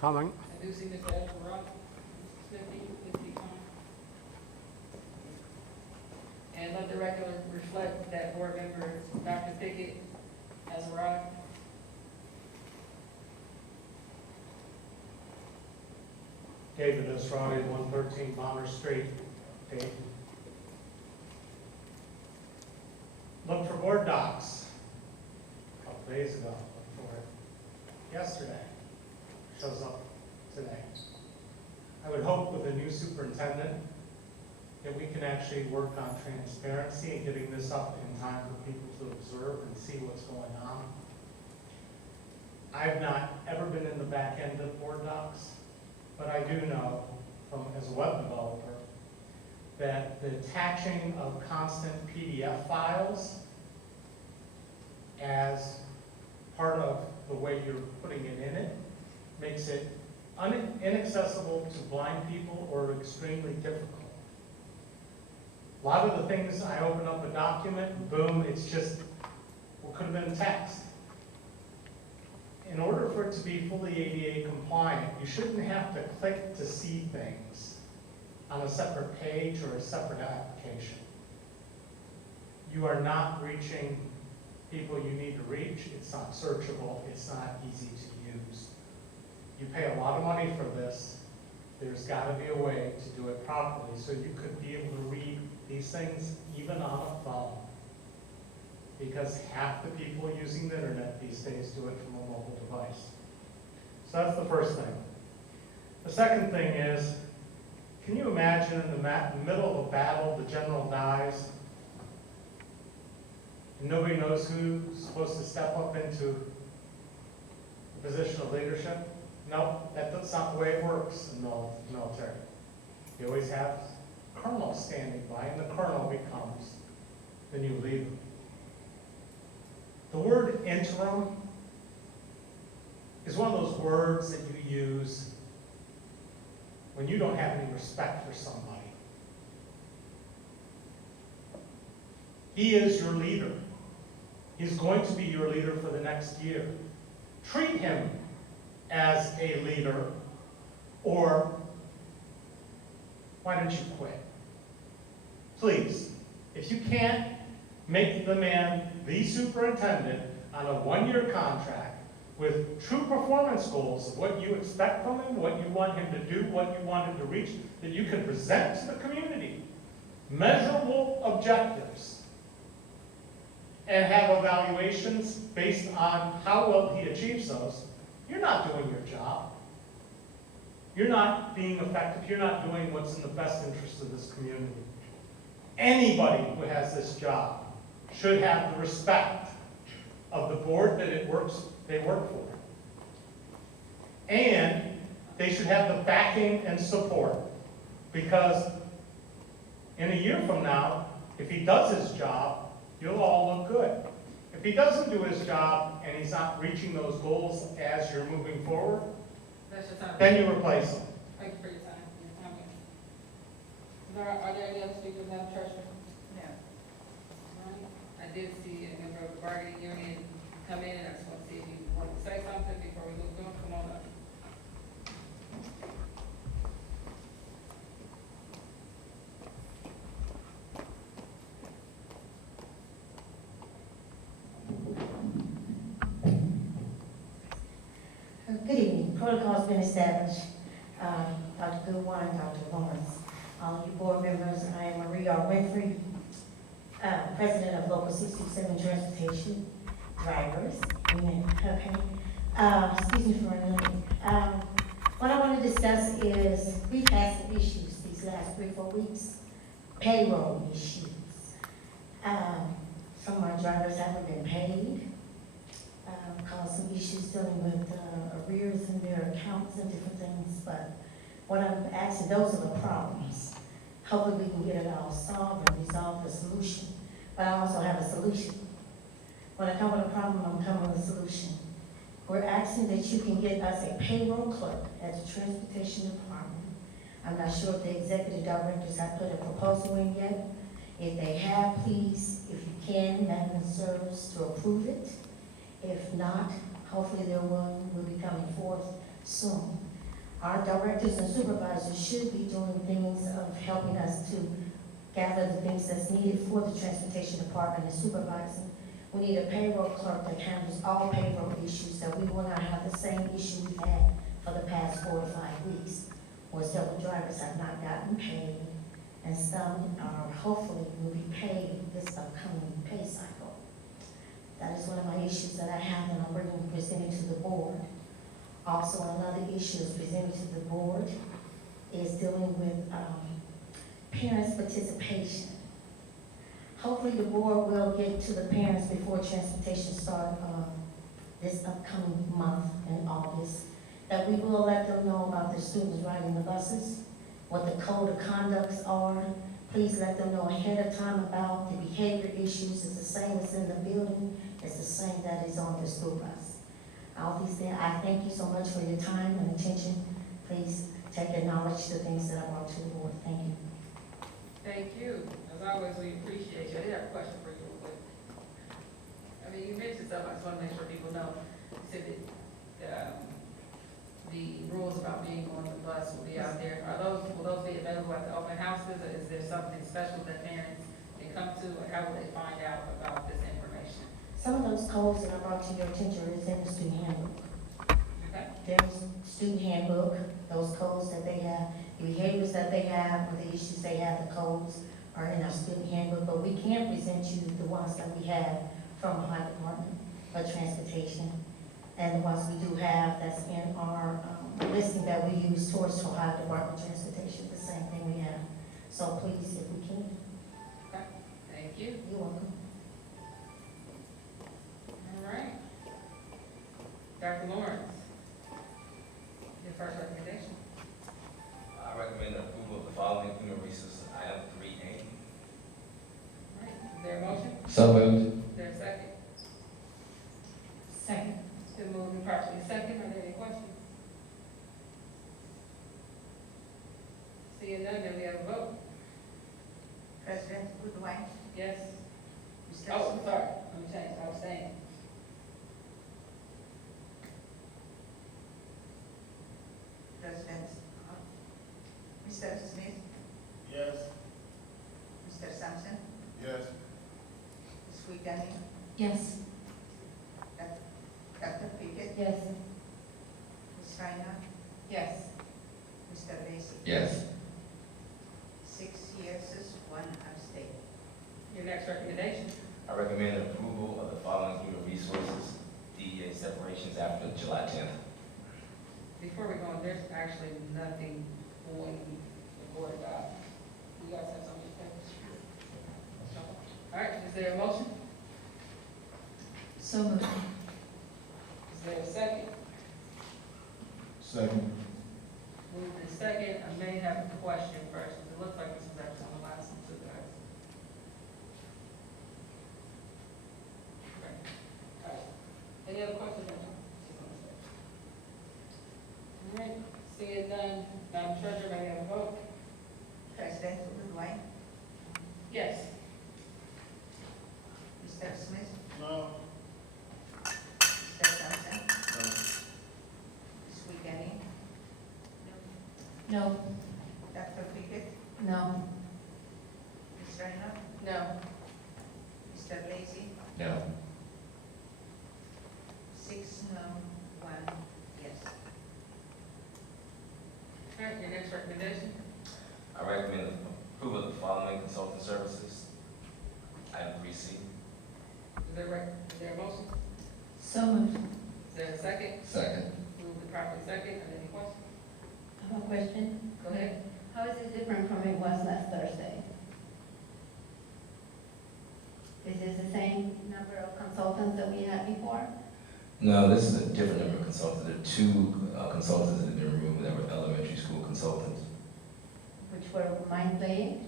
Coming. I do see Mr. Esperoff, Smithy, is he coming? And let the record reflect that board member, Dr. Pickett, has arrived. David Esrati, 113 Bomber Street, Dayton. Looked for board docs a couple days ago. Looked for it yesterday. Shows up today. I would hope with a new superintendent that we can actually work on transparency and getting this up in time for people to observe and see what's going on. I've not ever been in the back end of board docs, but I do know from as a web developer that the attaching of constant PDF files as part of the way you're putting it in it makes it inaccessible to blind people or extremely difficult. A lot of the things, I open up a document, boom, it's just what could have been text. In order for it to be fully ADA compliant, you shouldn't have to click to see things on a separate page or a separate application. You are not reaching people you need to reach. It's not searchable. It's not easy to use. You pay a lot of money for this. There's got to be a way to do it properly so you could be able to read these things even on a phone. Because half the people using the internet these days do it from a mobile device. So that's the first thing. The second thing is, can you imagine in the middle of a battle, the general dies, and nobody knows who's supposed to step up into a position of leadership? No, that's not the way it works in the military. You always have a colonel standing by, and the colonel becomes the new leader. The word interim is one of those words that you use when you don't have any respect for somebody. He is your leader. He's going to be your leader for the next year. Treat him as a leader, or why don't you quit? Please, if you can't make the man the superintendent on a one-year contract with true performance goals of what you expect from him, what you want him to do, what you want him to reach, that you can present to the community, measurable objectives, and have evaluations based on how well he achieves those, you're not doing your job. You're not being effective. You're not doing what's in the best interest of this community. Anybody who has this job should have the respect of the board that they work for. And they should have the backing and support, because in a year from now, if he does his job, you'll all look good. If he doesn't do his job and he's not reaching those goals as you're moving forward, That's your time. then you replace him. Thank you for your time. Are there any other speakers, Madam Treasurer? No. All right. I did see a member of the bargaining union come in, and I just want to see if you want to say something before we move on. Come on up. Good evening. Protocol's been established. Dr. Goodwine, Dr. Lawrence, all you board members, I am Maria Winfrey, President of Local 627 Transportation Drivers. Amen. Okay. Excuse me for a minute. What I want to discuss is we've had some issues these last 3-4 weeks. Payroll issues. Some of our drivers haven't been paid. Caused some issues dealing with arrears in their accounts and different things, but what I'm asking, those are the problems. Hopefully we can get it all solved and resolve the solution, but I also have a solution. When I come with a problem, I'm coming with a solution. We're asking that you can get us a payroll clerk at the transportation department. I'm not sure if the executive directors have put a proposal in yet. If they have, please, if you can, Madam Serves, to approve it. If not, hopefully their one will be coming forth soon. Our directors and supervisors should be doing things of helping us to gather the things that's needed for the transportation department and supervising. We need a payroll clerk that handles all payroll issues, that we will not have the same issue we've had for the past 4 to 5 weeks, where several drivers have not gotten paid, and some are hopefully will be paid this upcoming pay cycle. That is one of my issues that I have, and I'm bringing, presenting to the board. Also, another issue is presented to the board is dealing with parents' participation. Hopefully, the board will get to the parents before transportation start this upcoming month in August, that we will let them know about the students riding the buses, what the code of conducts are. Please let them know ahead of time about the behavior issues. It's the same as in the building. It's the same that is on the school bus. All these things, I thank you so much for your time and attention. Please take acknowledge the things that I brought to the board. Thank you. Thank you. As always, we appreciate you. I did have a question for you real quick. I mean, you mentioned stuff, I just want to make sure people know. You said that, the rules about being on the bus will be out there. Will those be available at the open houses, or is there something special that parents can come to, or how will they find out about this information? Some of those codes that I brought to your attention is in the student handbook. Okay? There's student handbook, those codes that they have, the behaviors that they have, or the issues they have, the codes are in our student handbook, but we can present you the ones that we have from Ohio Department of Transportation. And the ones we do have, that's in our listing that we use towards Ohio Department of Transportation, the same thing we have. So please, if we can, Okay. Thank you. you're welcome. All right. Dr. Lawrence, your first recommendation. I recommend approval of the following human resources item 3A. All right. Is there a motion? So moved. Is there a second? Second. It's been moved and properly second. Are there any questions? Seeing none, then we have a vote. President Goodwin, Yes. Mr. Oh, sorry. Let me change. I was saying. President, Mr. Smith, Yes. Mr. Sampson, Yes. Ms. Wiegany, Yes. Dr. Pickett, Yes. Ms. Reiner, Yes. Mr. Lacy. Yes. 6 yeses, 1 abstain. Your next recommendation. I recommend approval of the following human resources DEA separations after July 10th. Before we go on, there's actually nothing on the board about. You guys have something to say? All right, is there a motion? So moved. Is there a second? Second. Moved in second. I may have a question first, because it looks like this was actually on the last one too, guys. Okay. All right. Any other questions? All right, seeing none, Madam Treasurer, may I have a vote? President Goodwin, Yes. Mr. Smith, No. Mr. Sampson, No. Ms. Wiegany, No. Dr. Pickett, No. Ms. Reiner, No. Mr. Lacy, No. 6 no, 1 yes. All right, your next recommendation. I recommend approval of the following consulting services item 3C. Is there a motion? So moved. Is there a second? Second. Moved and properly second. Are there any questions? I have a question. Go ahead. How is it different from it was last Thursday? Is this the same number of consultants that we had before? No, this is a different number of consultants. There are two consultants in the room that were elementary school consultants. Which were MindPlay?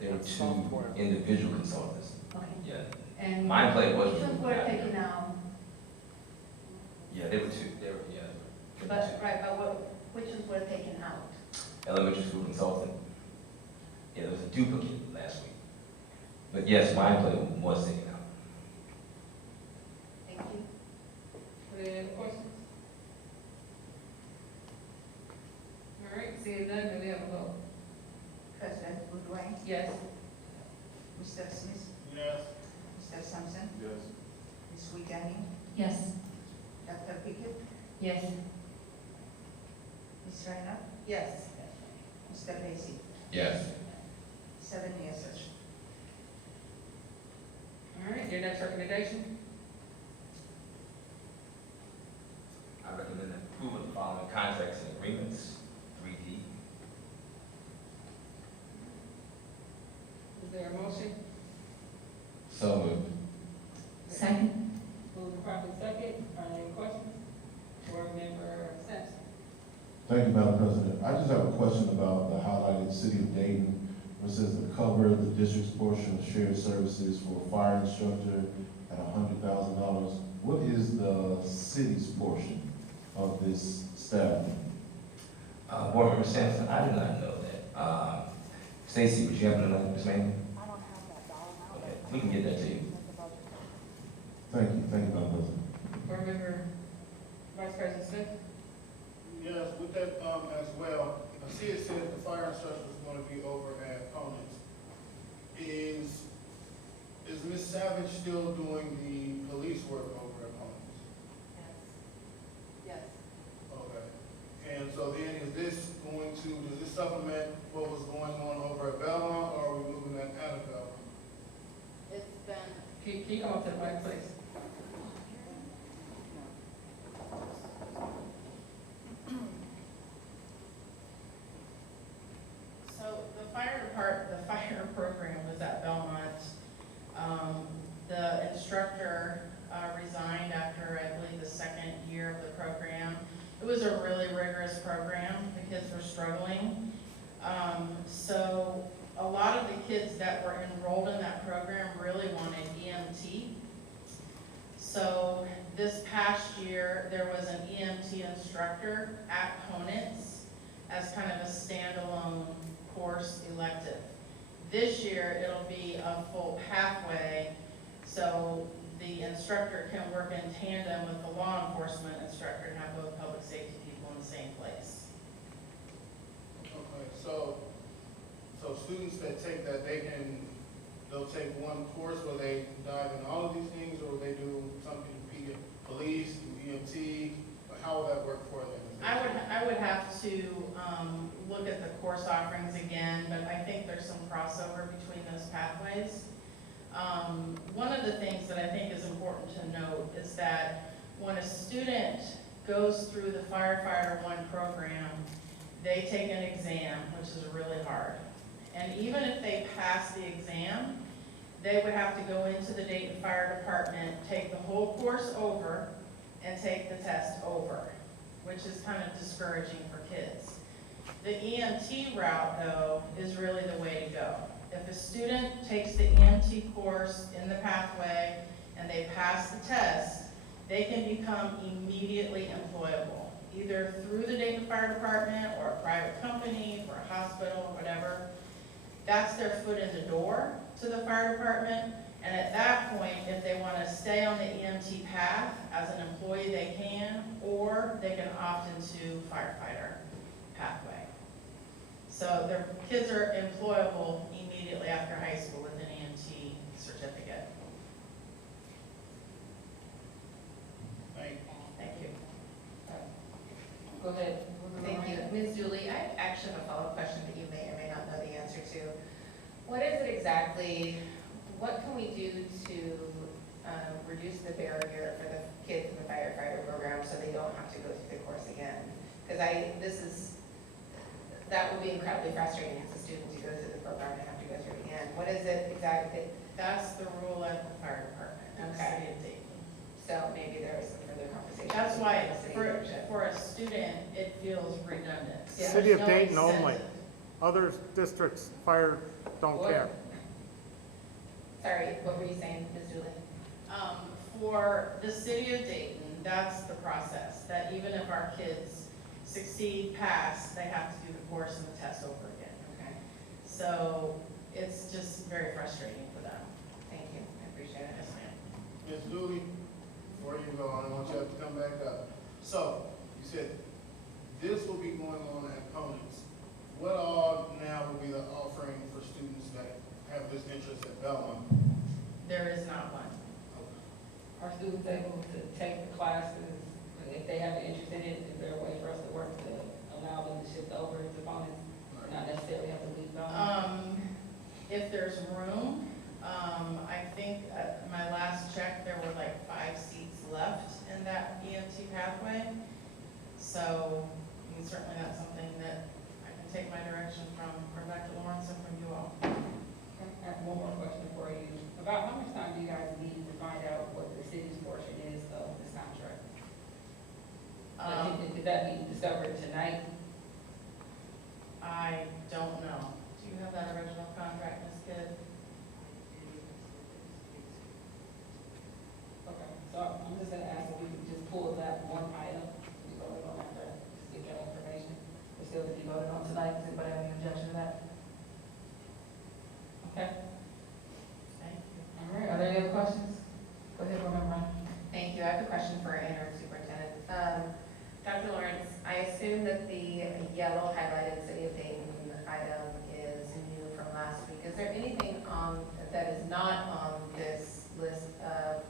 There were two individual consultants. Okay. Yeah. And MindPlay was. which ones were taken out? Yeah, there were two. There were two. But, right, but which ones were taken out? Elementary school consultant. Yeah, there was a duplicate last week. But yes, MindPlay was taken out. Thank you. Are there any questions? Yes. Mr. Smith, Yes. Mr. Sampson, Yes. Ms. Wiegany, Yes. Dr. Pickett, Yes. Ms. Reinhardt, Yes. Mr. Lacy. Yes. 7 yeses. All right, your next recommendation? I recommend approval of the following contracts and agreements, 3D. Is there a motion? So moved. Second. Moving properly second, are there any questions? Board Member Sampson? Thank you, Madam President. I just have a question about the highlighted city of Dayton, where it says to cover the district's portion of shared services for a fire instructor at $100,000. What is the city's portion of this staff? Board Member Sampson, I did not know that. Stacy, would you happen to know, Ms. Manning? I don't have that dollar amount. Okay, we can get that to you. That's the budget. Thank you, Madam President. Board Member Vice President Smith? Yes, with that, as well, I see it said the fire instructor is gonna be over at Conant. Is Ms. Savage still doing the police work over at Conant? Yes. Okay. And so then is this going to, does this supplement what was going on over at Belmont, or are we moving that out of Belmont? It's been, Can you come up to the mic, please? So the fire program was at Belmont. The instructor resigned after, I believe, the second year of the program. It was a really rigorous program. The kids were struggling. So a lot of the kids that were enrolled in that program really wanted EMT. So this past year, there was an EMT instructor at Conant's as kind of a standalone course elective. This year, it'll be a full pathway, so the instructor can work in tandem with the law enforcement instructor and have both public safety people in the same place. Okay, so students that take that, they'll take one course where they dive in all of these things, or they do something, police, EMT, or how will that work for them? I would have to look at the course offerings again, but I think there's some crossover between those pathways. One of the things that I think is important to note is that when a student goes through the Firefighter One program, they take an exam, which is really hard. And even if they pass the exam, they would have to go into the Dayton Fire Department, take the whole course over, and take the test over, which is kind of discouraging for kids. The EMT route, though, is really the way to go. If a student takes the EMT course in the pathway and they pass the test, they can become immediately employable, either through the Dayton Fire Department or a private company or a hospital or whatever. That's their foot in the door to the fire department. And at that point, if they want to stay on the EMT path as an employee, they can, or they can opt into firefighter pathway. So their kids are employable immediately after high school with an EMT certificate. Thank you. Go ahead. Thank you. Ms. Julie, I actually have a follow-up question that you may or may not know the answer to. What is it exactly, what can we do to reduce the barrier for the kids in the firefighter program so they don't have to go through the course again? Because that would be incredibly frustrating as a student to go through the program and have to go through it again. What is it exactly? That's the rule at the fire department in the city of Dayton. So maybe there is some further conversation. That's why, with the city for leadership. a student, it feels redundant. Yeah. City of There's no Dayton only. incentive. Other districts, fire, don't What? care. Sorry, what were you saying, Ms. Julie? For the city of Dayton, that's the process, that even if our kids succeed, pass, they have to do the course and the test over again. Okay, So it's just very frustrating for them. thank you, I appreciate it. Yes, ma'am. Ms. Dooley, before you go, I don't want you to have to come back up. So, you said this will be going on at Conant's. what all now will be the offering for students that have this interest at Belmont? There is not one. Are students able to take the classes, if they have an interest in it, is there a way for us to work to allow them to shift over to phonics, not necessarily have to leave Belmont? If there's room, I think at my last check, there were like 5 seats left in that EMT pathway. So, I mean, certainly that's something that I can take my direction from Dr. Lawrence and from you all. Okay, I have one more question for you. About how much time do you guys need to find out what the city's portion is of this contract? Could that be discovered tonight? I don't know. Do you have that original contract, Ms. Kidd? Okay, so I'm just gonna ask if we could just pull that one item, we voted on after, just get that information. It's still to be voted on tonight, does anybody have any objection to that? Okay, Thank you. all right, are there any other questions? Go ahead, Board Member Ryan. Thank you. I have a question for our interim superintendent. Dr. Lawrence, I assume that the yellow highlighted City of Dayton item is new from last week. Is there anything that is not on this list of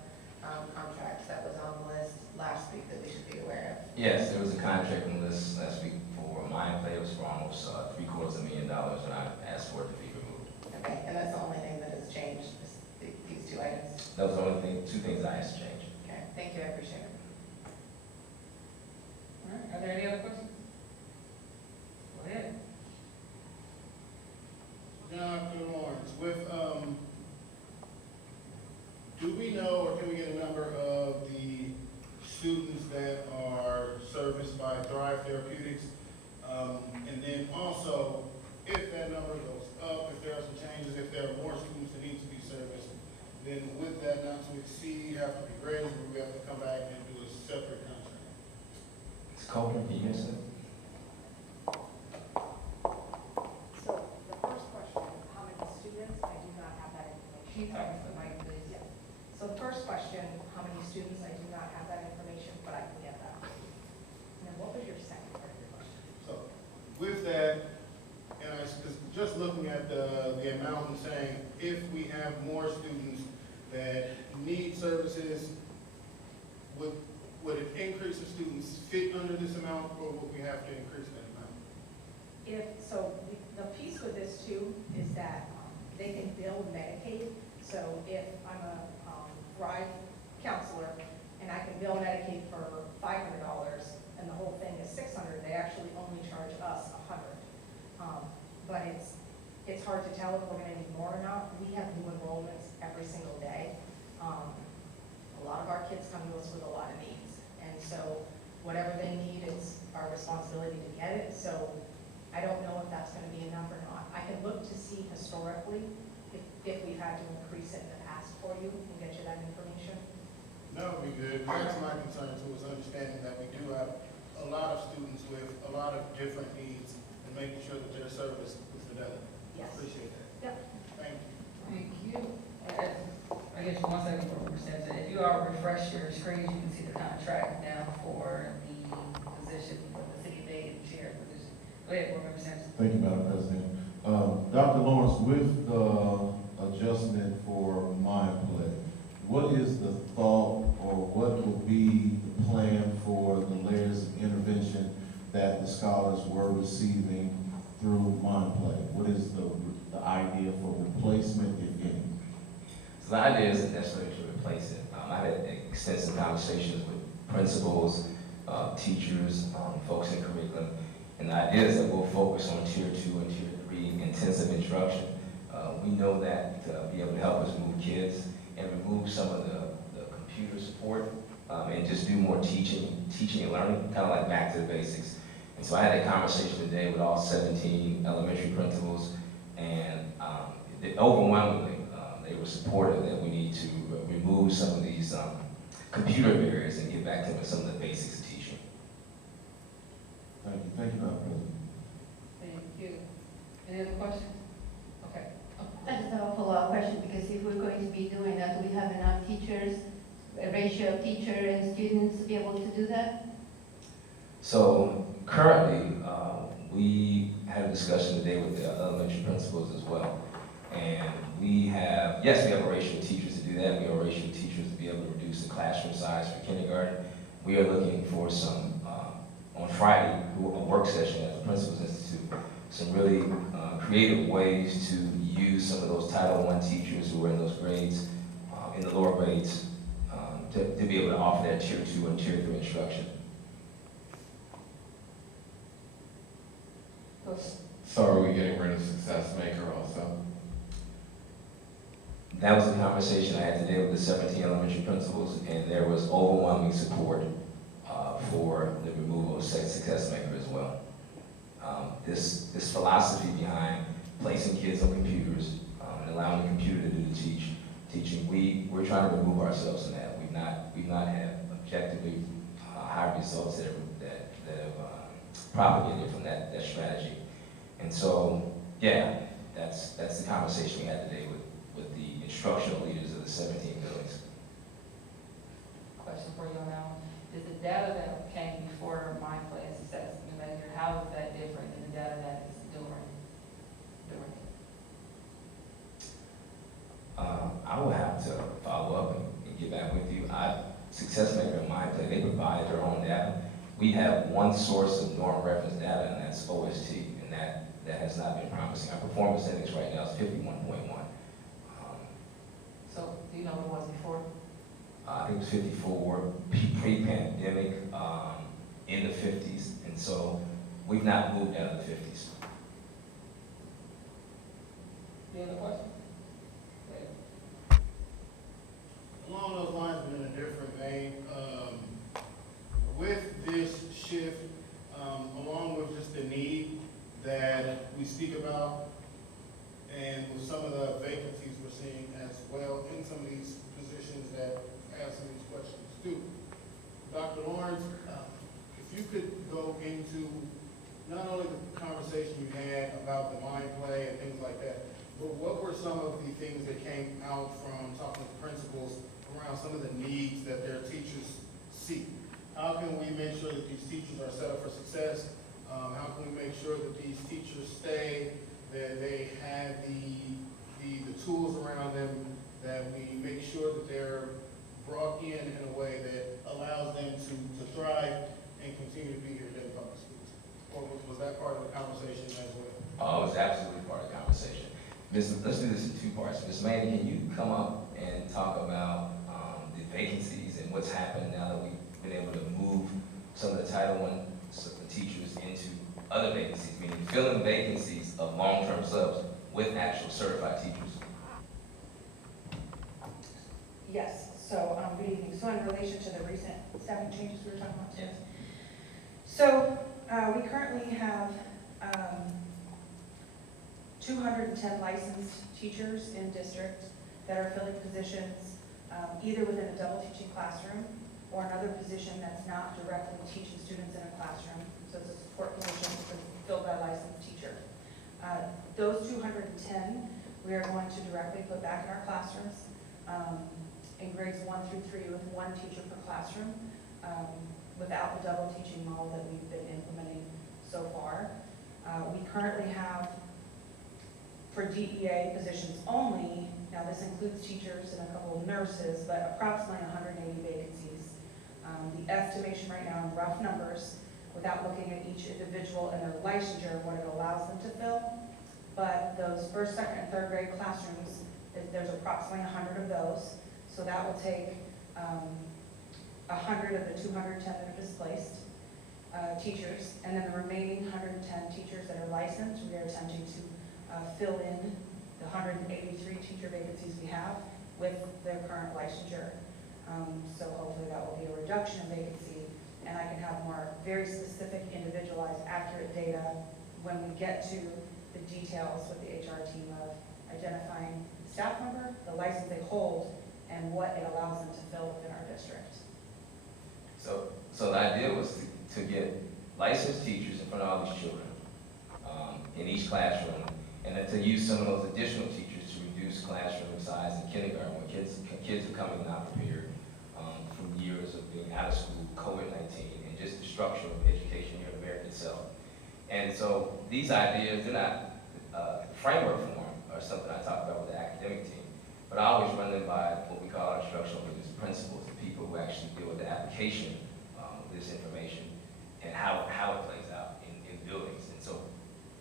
contracts that was on the list last week that we should be aware of? Yes, there was a contract on the list last week for MindPlay. It was for almost $750,000, and I asked for it to be removed. Okay, and that's the only thing that has changed, is these 2 items? That was the only thing, 2 things I asked to change. Okay, thank you, I appreciate it. All right, are there any other questions? Go ahead. Dr. Lawrence, do we know or can we get a number of the students that are serviced by Thrive Therapeutics? And then also, if that number goes up, if there are some changes, if there are more students that need to be serviced, then would that not to exceed have to be raised, or we have to come back and do a separate contract? Ms. Copeland, can you answer that? So the first question, how many students, I do not have that Keep information. talking to the mic, please. Yeah. So the first question, how many students, I do not have that information, but I can get that. And then what was your second part of your question? So with that, and because just looking at the amount and saying, if we have more students that need services, would an increase of students fit under this amount, or would we have to increase that amount? The piece with this too is that they can bill Medicaid. So if I'm a Thrive counselor and I can bill Medicaid for $500 and the whole thing is $600, they actually only charge us $100. But it's hard to tell if we're gonna need more or not. We have new enrollments every single day. A lot of our kids come to us with a lot of needs. And so whatever they need, it's our responsibility to get it. So I don't know if that's gonna be enough or not. I can look to see historically if we've had to increase it in the past for you and get you that information. That would be good. That's my concern too, is understanding that we do have a lot of students with a lot of different needs and making sure that their service is fidelity. Yes. Appreciate that. Yep. Thank you. Thank you. I guess 1 second for Member Simpson. If you all refresh your screens, you can see the contract now for the position for the City of Dayton chair position. Go ahead, Board Member Simpson. Thank you, Madam President. Dr. Lawrence, with the adjustment for MindPlay, what is the thought or what would be the plan for the layers of intervention that the scholars were receiving through MindPlay? What is the idea for replacement, if any? So the idea isn't necessarily to replace it. I had extensive conversations with principals, teachers, folks in curriculum, and the idea is that we'll focus on Tier 2 and Tier 3 intensive instruction. We know that to be able to help us move kids and remove some of the computer support and just do more teaching and learning, kind of like back to the basics. And so I had a conversation today with all 17 elementary principals, and overwhelmingly, they were supportive that we need to remove some of these computer barriers and get back to some of the basics of teaching. Thank you, Madam President. Thank you. Any other questions? Okay. I just have a follow-up question, because if we're going to be doing that, do we have enough teachers, a ratio of teacher and students to be able to do that? So currently, we had a discussion today with the elementary principals as well. And we have a ratio of teachers to do that. We have a ratio of teachers to be able to reduce the classroom size for kindergarten. We are looking for some, on Friday, a work session at the Principals Institute, some really creative ways to use some of those Title I teachers who are in those grades, in the lower grades, to be able to offer that Tier 2 and Tier 3 instruction. So are we getting rid of Success Maker also? That was a conversation I had today with the 17 elementary principals, and there was overwhelming support for the removal of Success Maker as well. This philosophy behind placing kids on computers and allowing the computer to do the teaching, we're trying to remove ourselves from that. We've not had objectively high results that have propagated from that strategy. And so, yeah, that's the conversation we had today with the instructional leaders of the 17 buildings. Question for you on that one. Is the data that came before MindPlay and Success Maker, how is that different than the data that is during? I will have to follow up and get back with you. Success Maker and MindPlay, they provide their own data. We have one source of norm reference data, and that's OST, and that has not been promising. Our performance index right now is 51.1. So, do you know what it was before? I think it was 54 pre-pandemic, in the 50s, and so we've not moved out of the 50s. Any other question? Along those lines, but in a different vein, with this shift, along with just the need that we speak about, and with some of the vacancies we're seeing as well in some of these positions that ask some of these questions too. Dr. Lawrence, if you could go into not only the conversation you had about the mind play and things like that, but what were some of the things that came out from talking to principals around some of the needs that their teachers see? How can we make sure that these teachers are set up for success? How can we make sure that these teachers stay, that they have the tools around them, that we make sure that they're brought in a way that allows them to thrive and continue to be here in public schools? Or was that part of the conversation as well? Oh, it's absolutely part of the conversation. Let's do this in two parts. Ms. Manning, can you come up and talk about the vacancies and what's happened now that we've been able to move some of the Title I teachers into other vacancies, meaning filling vacancies of long-term subs with actual certified teachers? Yes, so, good evening. So in relation to the recent staffing changes we were talking about? Yes. So, we currently have 210 licensed teachers in district that are filling positions either within a double teaching classroom or another position that's not directly teaching students in a classroom. So it's a support position filled by a licensed teacher. Those 210 we are going to directly put back in our classrooms in grades 1 through 3 with one teacher per classroom without the double teaching model that we've been implementing so far. We currently have, for DEA positions only, now this includes teachers and a couple of nurses, but approximately 180 vacancies. The estimation right now in rough numbers, without looking at each individual and their licensure, what it allows them to fill, but those first, second, and third grade classrooms, there's approximately 100 of those, so that will take 100 of the 210 that are displaced teachers, and then the remaining 110 teachers that are licensed, we are attempting to fill in the 183 teacher vacancies we have with their current licensure. So hopefully that will be a reduction in vacancy, and I can have more very specific, individualized, accurate data when we get to the details with the HR team of identifying the staff member, the license they hold, and what it allows them to fill within our district. So the idea was to get licensed teachers in front of all these children in each classroom, and then to use some of those additional teachers to reduce classroom size in kindergarten when kids are coming not prepared from years of being out of school, COVID-19, and just the structure of education here in America itself. And so these ideas, they're not framework form or something I talk about with the academic team, but I always run them by what we call our instructional leaders, principals, the people who actually deal with the application of this information and how it plays out in buildings. And so,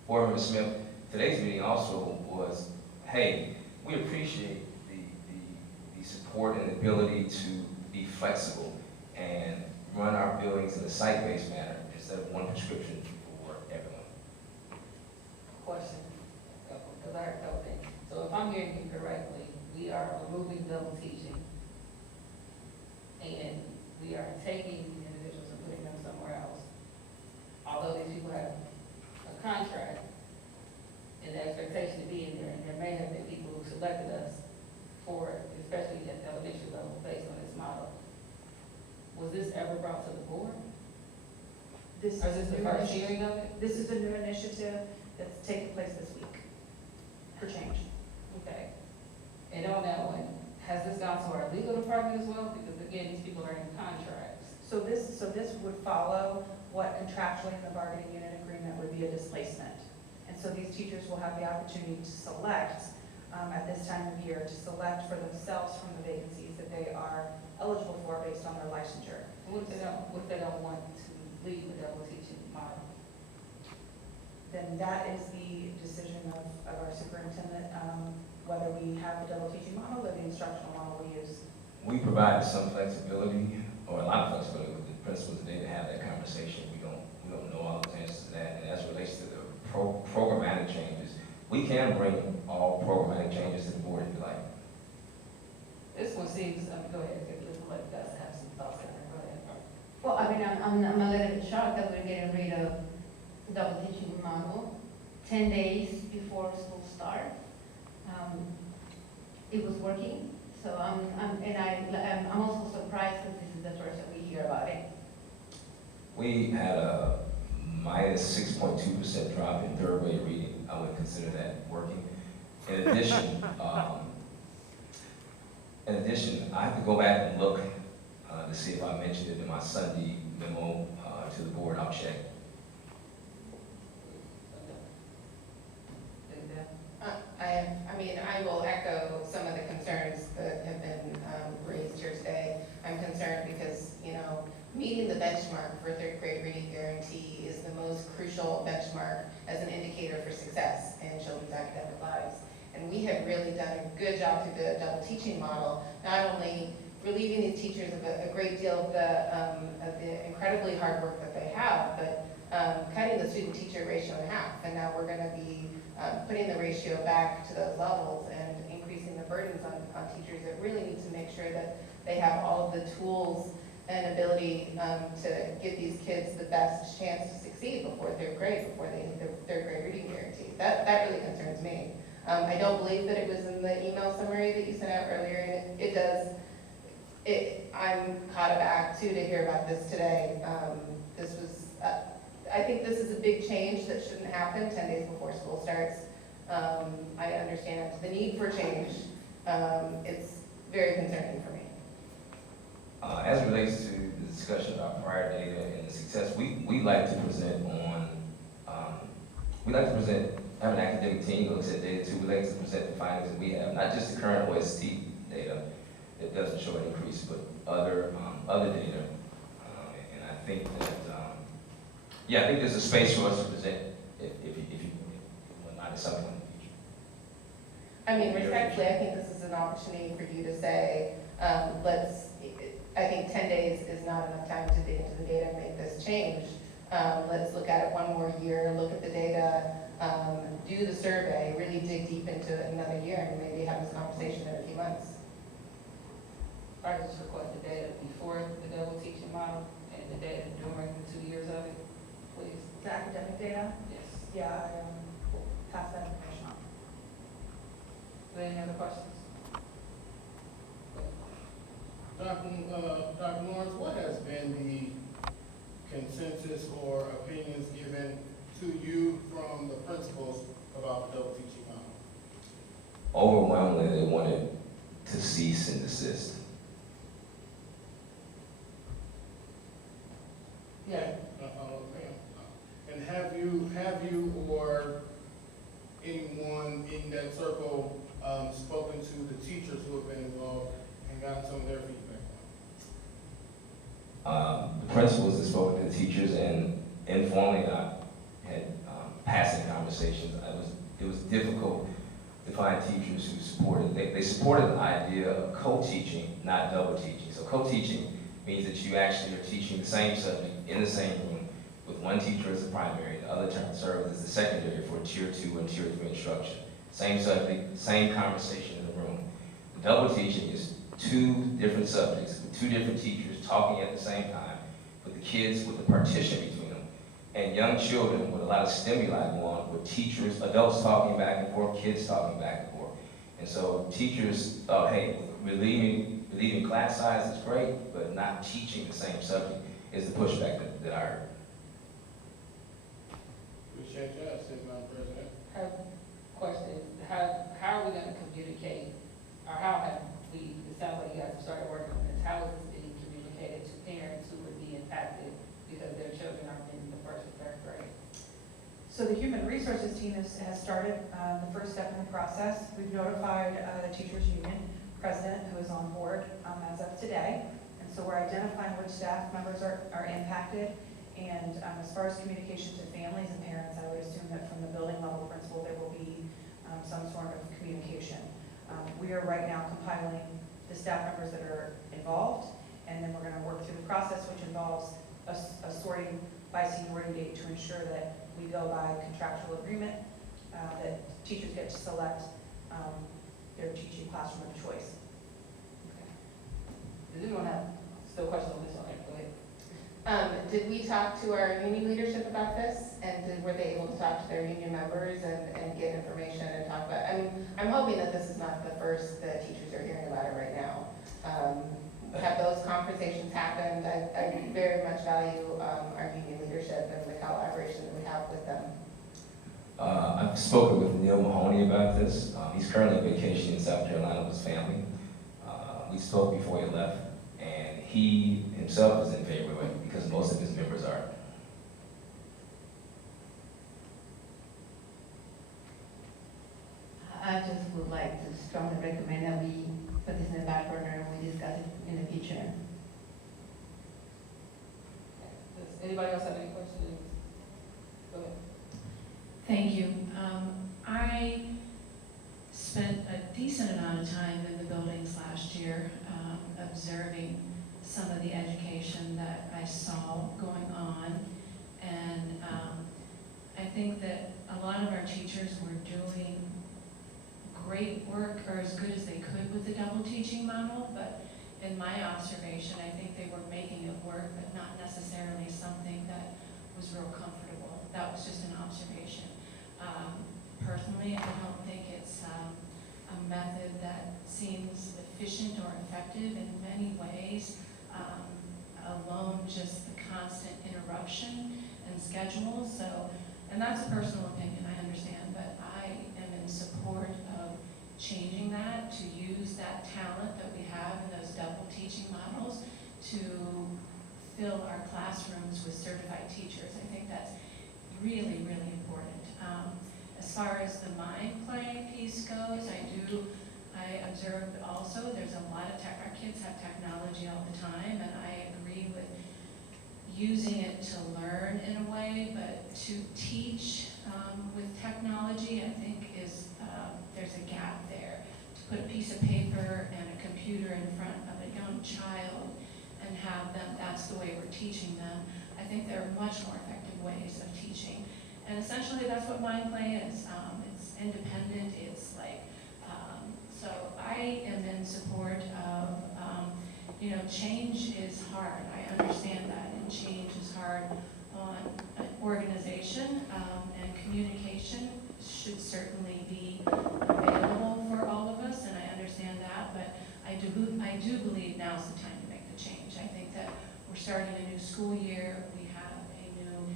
Board Member Smith, today's meeting also was, hey, we appreciate the support and the ability to be flexible and run our buildings in a site-based manner instead of one prescription for everyone. Question, because I heard a couple things. So if I'm hearing you correctly, we are removing double teaching, and we are taking these individuals and putting them somewhere else. Although these people have a contract, and the expectation to be in there, and there may have been people who selected us for it, especially at the elementary level, based on this model. Was this ever brought to the board? This Or is this is the a new first initiative. hearing of it? This is a new initiative that's taking place this week for change. Okay. And on that one, has this gone to our legal department as well? Because again, these people are in contracts. So this would follow what contractually in the bargaining unit agreement would be a displacement. And so these teachers will have the opportunity to select, at this time of year, to select for themselves from the vacancies that they are eligible for based on their licensure. What if they don't want to leave the double teaching model? Then that is the decision of our superintendent, whether we have the double teaching model or the instructional model we use. We provide some flexibility, or a lot of flexibility with the principals today to have that conversation. We don't know all the answers to that. And as it relates to the programmatic changes, we can bring all programmatic changes to the board if you like. This one seems, go ahead, let's let Gus have some thoughts on it, go ahead. Well, I mean, I'm a little bit shocked that we're getting rid of double teaching model 10 days before school start. It was working, so I'm also surprised that this is the first that we hear about it. We had a minus 6.2% drop in third grade reading. I would consider that working. In addition, I have to go back and look to see if I mentioned it in my Sunday memo to the board. I'll check. I will echo some of the concerns that have been raised here today. I'm concerned because, meeting the benchmark for third grade reading guarantee is the most crucial benchmark as an indicator for success in children's academic lives. And we have really done a good job through the double teaching model, not only relieving these teachers of a great deal of the incredibly hard work that they have, but cutting the student-teacher ratio in half. And now we're going to be putting the ratio back to those levels and increasing the burdens on teachers that really need to make sure that they have all of the tools and ability to give these kids the best chance to succeed before third grade, before they hit the third grade reading guarantee. That really concerns me. I don't believe that it was in the email summary that you sent out earlier, and it does. I'm caught aback too to hear about this today. I think this is a big change that shouldn't happen 10 days before school starts. I understand the need for change. It's very concerning for me. As it relates to the discussion about prior data and the success, we like to present have an academic team that looks at data too. We like to present the findings that we have, not just the current OST data that doesn't show an increase, but other data. And I think that, I think there's a space for us to present if you will not at some point in the future. I mean, respectfully, I think this is an opportunity for you to say, I think 10 days is not enough time to dig into the data and make this change. Let's look at it one more year, look at the data, do the survey, really dig deep into it another year, and maybe have this conversation in a few months. I just request the data before the double teaching model and the data during the 2 years of it, please. The academic data, Yes. yeah, I will pass that information on. Any other questions? Dr. Lawrence, what has been the consensus or opinions given to you from the principals about the double teaching model? Overwhelmingly, they wanted to cease and desist. Yeah. And And have you or anyone in that circle spoken to the teachers who have been involved and gotten some of their feedback? The principals have spoken to the teachers, and informally I had passing conversations. It was difficult to find teachers who supported. They supported the idea of co-teaching, not double teaching. So co-teaching means that you actually are teaching the same subject in the same room with one teacher as the primary, the other serves as the secondary for tier 2 and tier 3 instruction. Same subject, same conversation in the room. The double teaching is 2 different subjects with 2 different teachers talking at the same time, with the kids with the partition between them, and young children with a lot of stimuli going on, with teachers, adults talking back and forth, kids talking back and forth. And so teachers thought, hey, relieving class size is great, but not teaching the same subject is the pushback that I heard. Appreciate that, City Madam President. I have a question. How are we gonna communicate, or how have we, it sounds like you guys have started working on this, how is this being communicated to parents who would be impacted because their children are in the 1st and 3rd grade? So the Human Resources team has started the first step in the process. We've notified the Teachers Union president, who is on board as of today. And so we're identifying which staff members are impacted. And as far as communication to families and parents, I would assume that from the building level principal, there will be some sort of communication. We are right now compiling the staff members that are involved, and then we're going to work through the process, which involves a sorting by seniority date to ensure that we go by contractual agreement, that teachers get to select their teaching classroom of choice. Does anyone have still questions on this one? Go ahead. Did we talk to our union leadership about this? And were they able to talk to their union members and get information and talk about, I mean, I'm hoping that this is not the first that teachers are hearing about it right now. Have those conversations happened? I very much value our union leadership and the collaboration that we have with them. I've spoken with Neil Mahoney about this. He's currently on vacation in South Carolina with his family. We spoke before he left, and he himself is in favor of it because most of his members are. I just would like to strongly recommend that we put this in the back burner and we discuss it in the future. Does anybody else have any questions? Go ahead. Thank you. I spent a decent amount of time in the buildings last year observing some of the education that I saw going on. And I think that a lot of our teachers were doing great work, or as good as they could with the double teaching model, but in my observation, I think they were making it work, but not necessarily something that was real comfortable. That was just an observation. Personally, I don't think it's a method that seems efficient or effective in many ways. Alone, just the constant interruption and schedule. So, and that's a personal opinion, I understand, but I am in support of changing that, to use that talent that we have in those double teaching models to fill our classrooms with certified teachers. I think that's really, really important. As far as the MindPlay piece goes, I observed also there's a lot of our kids have technology all the time, and I agree with using it to learn in a way, but to teach with technology, I think there's a gap there. To put a piece of paper and a computer in front of a young child and have them, that's the way we're teaching them. I think there are much more effective ways of teaching. And essentially that's what MindPlay is. It's independent, it's like, so I am in support of, change is hard. I understand that, and change is hard on an organization, and communication should certainly be available for all of us, and I understand that, but I do believe now's the time to make the change. I think that we're starting a new school year, we have a new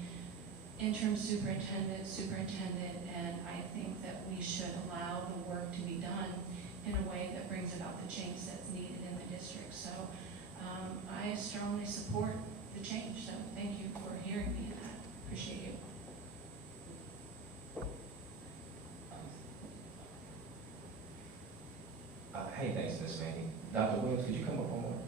interim superintendent, and I think that we should allow the work to be done in a way that brings about the change that's needed in the district. So I strongly support the change, so thank you for hearing me in that. Appreciate you. Ms. Manning. Dr. Williams, could you come up one more?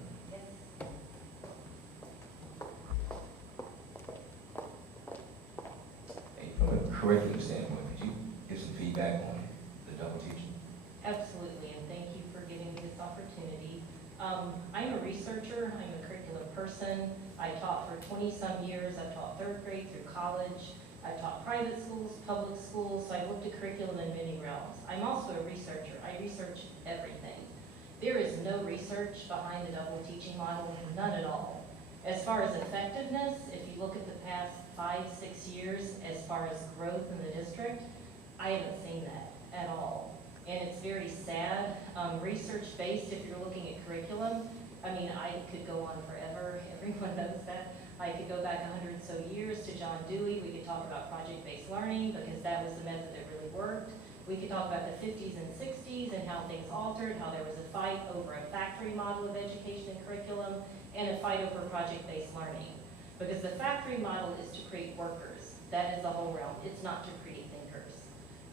Hey, from a curriculum standpoint, could you give some feedback on the double teaching? Absolutely, and thank you for giving me this opportunity. I'm a researcher, I'm a curriculum person. I taught for 20-some years. I've taught third grade through college. I've taught private schools, public schools, so I've looked at curriculum in many realms. I'm also a researcher. I research everything. There is no research behind the double teaching model, none at all. As far as effectiveness, if you look at the past 5-6 years, as far as growth in the district, I haven't seen that at all. And it's very sad. Research-based, if you're looking at curriculum, I mean, I could go on forever. Everyone knows that. I could go back 100 or so years to John Dewey. We could talk about project-based learning because that was the method that really worked. We could talk about the 50s and 60s and how things altered, how there was a fight over a factory model of education and curriculum and a fight over project-based learning. Because the factory model is to create workers. That is the whole realm. It's not to create thinkers.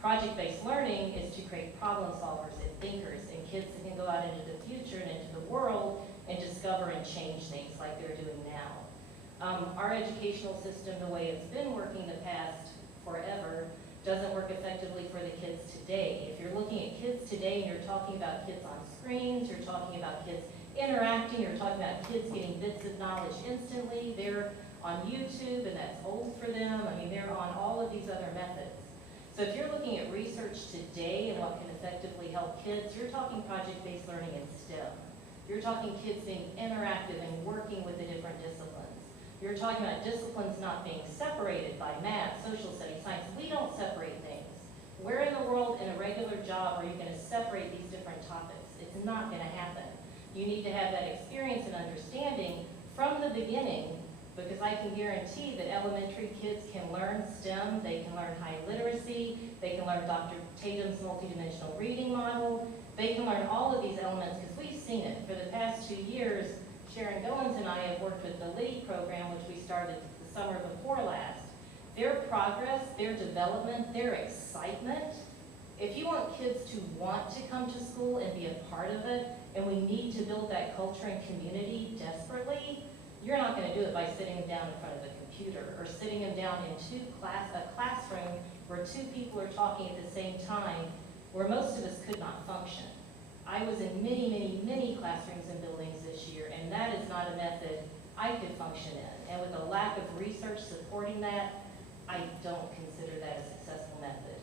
Project-based learning is to create problem solvers and thinkers and kids that can go out into the future and into the world and discover and change things like they're doing now. Our educational system, the way it's been working the past forever, doesn't work effectively for the kids today. If you're looking at kids today and you're talking about kids on screens, you're talking about kids interacting, you're talking about kids getting bits of knowledge instantly, they're on YouTube and that's old for them. I mean, they're on all of these other methods. So if you're looking at research today and what can effectively help kids, you're talking project-based learning in STEM. You're talking kids being interactive and working with the different disciplines. You're talking about disciplines not being separated by math, social studies, science. We don't separate things. Where in the world in a regular job are you going to separate these different topics? It's not going to happen. You need to have that experience and understanding from the beginning, because I can guarantee that elementary kids can learn STEM, they can learn high literacy, they can learn Dr. Tatum's multidimensional reading model, they can learn all of these elements because we've seen it. For the past 2 years, Sharon Goins and I have worked with the LEAD program, which we started the summer before last. Their progress, their development, their excitement, if you want kids to want to come to school and be a part of it, and we need to build that culture and community desperately, you're not going to do it by sitting them down in front of a computer or sitting them down in a classroom where 2 people are talking at the same time, where most of us could not function. I was in many, many, many classrooms and buildings this year, and that is not a method I could function in. And with a lack of research supporting that, I don't consider that a successful method.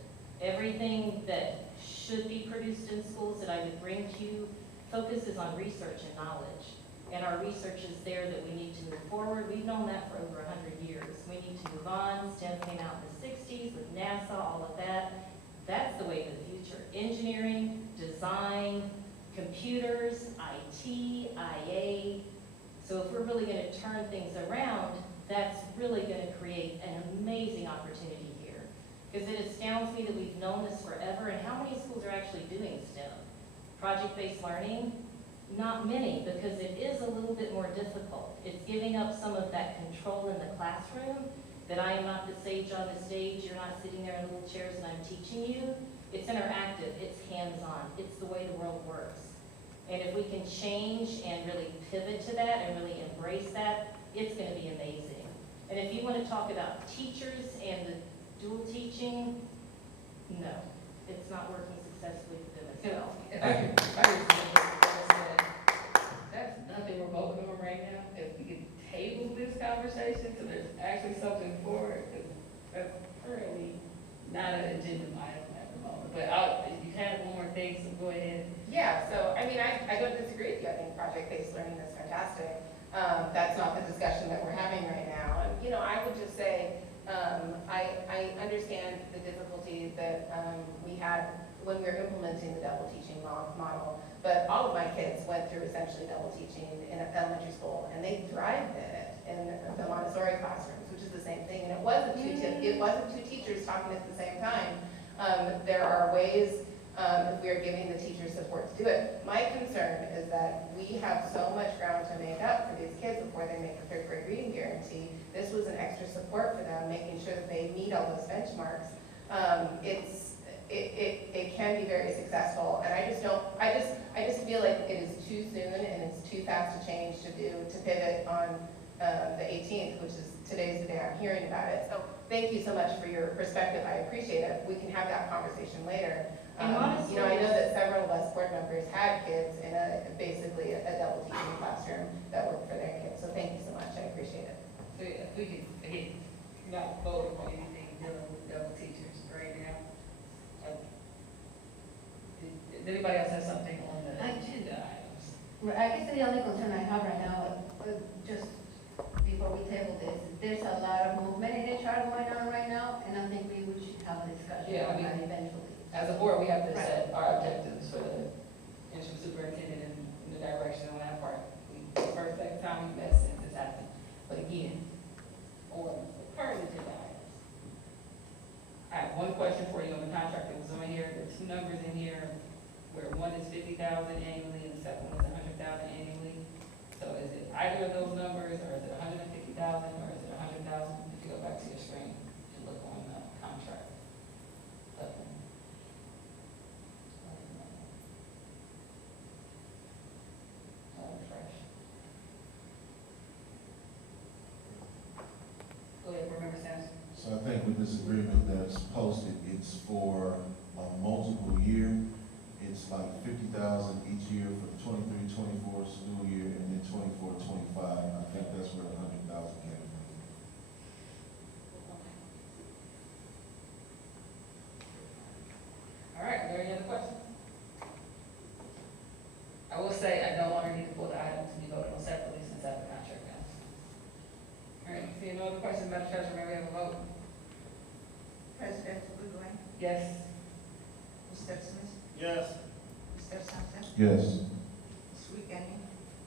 Everything that should be produced in schools that I would bring to you focuses on research and knowledge. And our research is there that we need to move forward. We've known that for over 100 years. We need to move on. STEM came out in the 60s with NASA, all of that. That's the way of the future. Engineering, design, computers, IT, IA. So if we're really going to turn things around, that's really going to create an amazing opportunity here. Because it astounds me that we've known this forever, and how many schools are actually doing STEM? Project-based learning? Not many, because it is a little bit more difficult. It's giving up some of that control in the classroom, that I am not the sage on the stage, you're not sitting there in little chairs and I'm teaching you. It's interactive, it's hands-on, it's the way the world works. And if we can change and really pivot to that and really embrace that, it's going to be amazing. And if you want to talk about teachers and the dual teaching, no, it's not working successfully for them as well. That's nothing we're both doing right now. If we could table this conversation so there's actually something for it, because that's currently not an agenda item at the moment. But if you have one more thing, so go ahead. Yeah, so, I mean, I don't disagree with you. I think project-based learning is fantastic. That's not the discussion that we're having right now. And, you know, I would just say, I understand the difficulty that we had when we were implementing the double teaching model, but all of my kids went through essentially double teaching in elementary school, and they thrived in it in the Montessori classrooms, which is the same thing. And it wasn't two teachers talking at the same time. There are ways, if we are giving the teachers support to do it. My concern is that we have so much ground to make up for these kids before they make the 3rd grade reading guarantee. This was an extra support for them, making sure that they meet all those benchmarks. it can be very successful, and I just feel like it is too soon and it's too fast to change to pivot on the 18th, which is today's the day I'm hearing about it. So thank you so much for your perspective. I appreciate it. We can have that conversation later. And honestly, You know, I know that several of us board members had kids in basically a double teaching classroom that worked for their kids. So thank you so much. I appreciate it. So if we could, again, not vote on anything dealing with double teachers right now. Does anybody else have something on the agenda items? I guess the only concern I have right now, just before we table this, there's a lot of movement in HR going on right now, and I think we should have a discussion Yeah, I on mean, that eventually. As a board, we have to set our objectives for the interim superintendent and the direction on that part. First, second time we met since this happened. But again, on the current agenda items, I have one question for you on the contract that was on here. There are two numbers in here where one is 50,000 annually and the second one is 100,000 annually. So is it either of those numbers, or is it 150,000, or is it 100,000? If you go back to your screen and look on the contract. Fresh. Go ahead, Board Member Sampson. So I think with this agreement that's posted, it's for a multiple year. It's like 50,000 each year for the 23-24 school year, and then 24-25. I think that's where the 100,000 came from. All right, are there any other questions? I will say, I no longer need to pull the item to be voted on separately since I have the contract now. All right, seeing no other questions, Madam Treasurer, may we have a vote? President Goodwin, Yes. Mr. Smith, Yes. Mr. Sampson, Yes. Ms. Wiegany,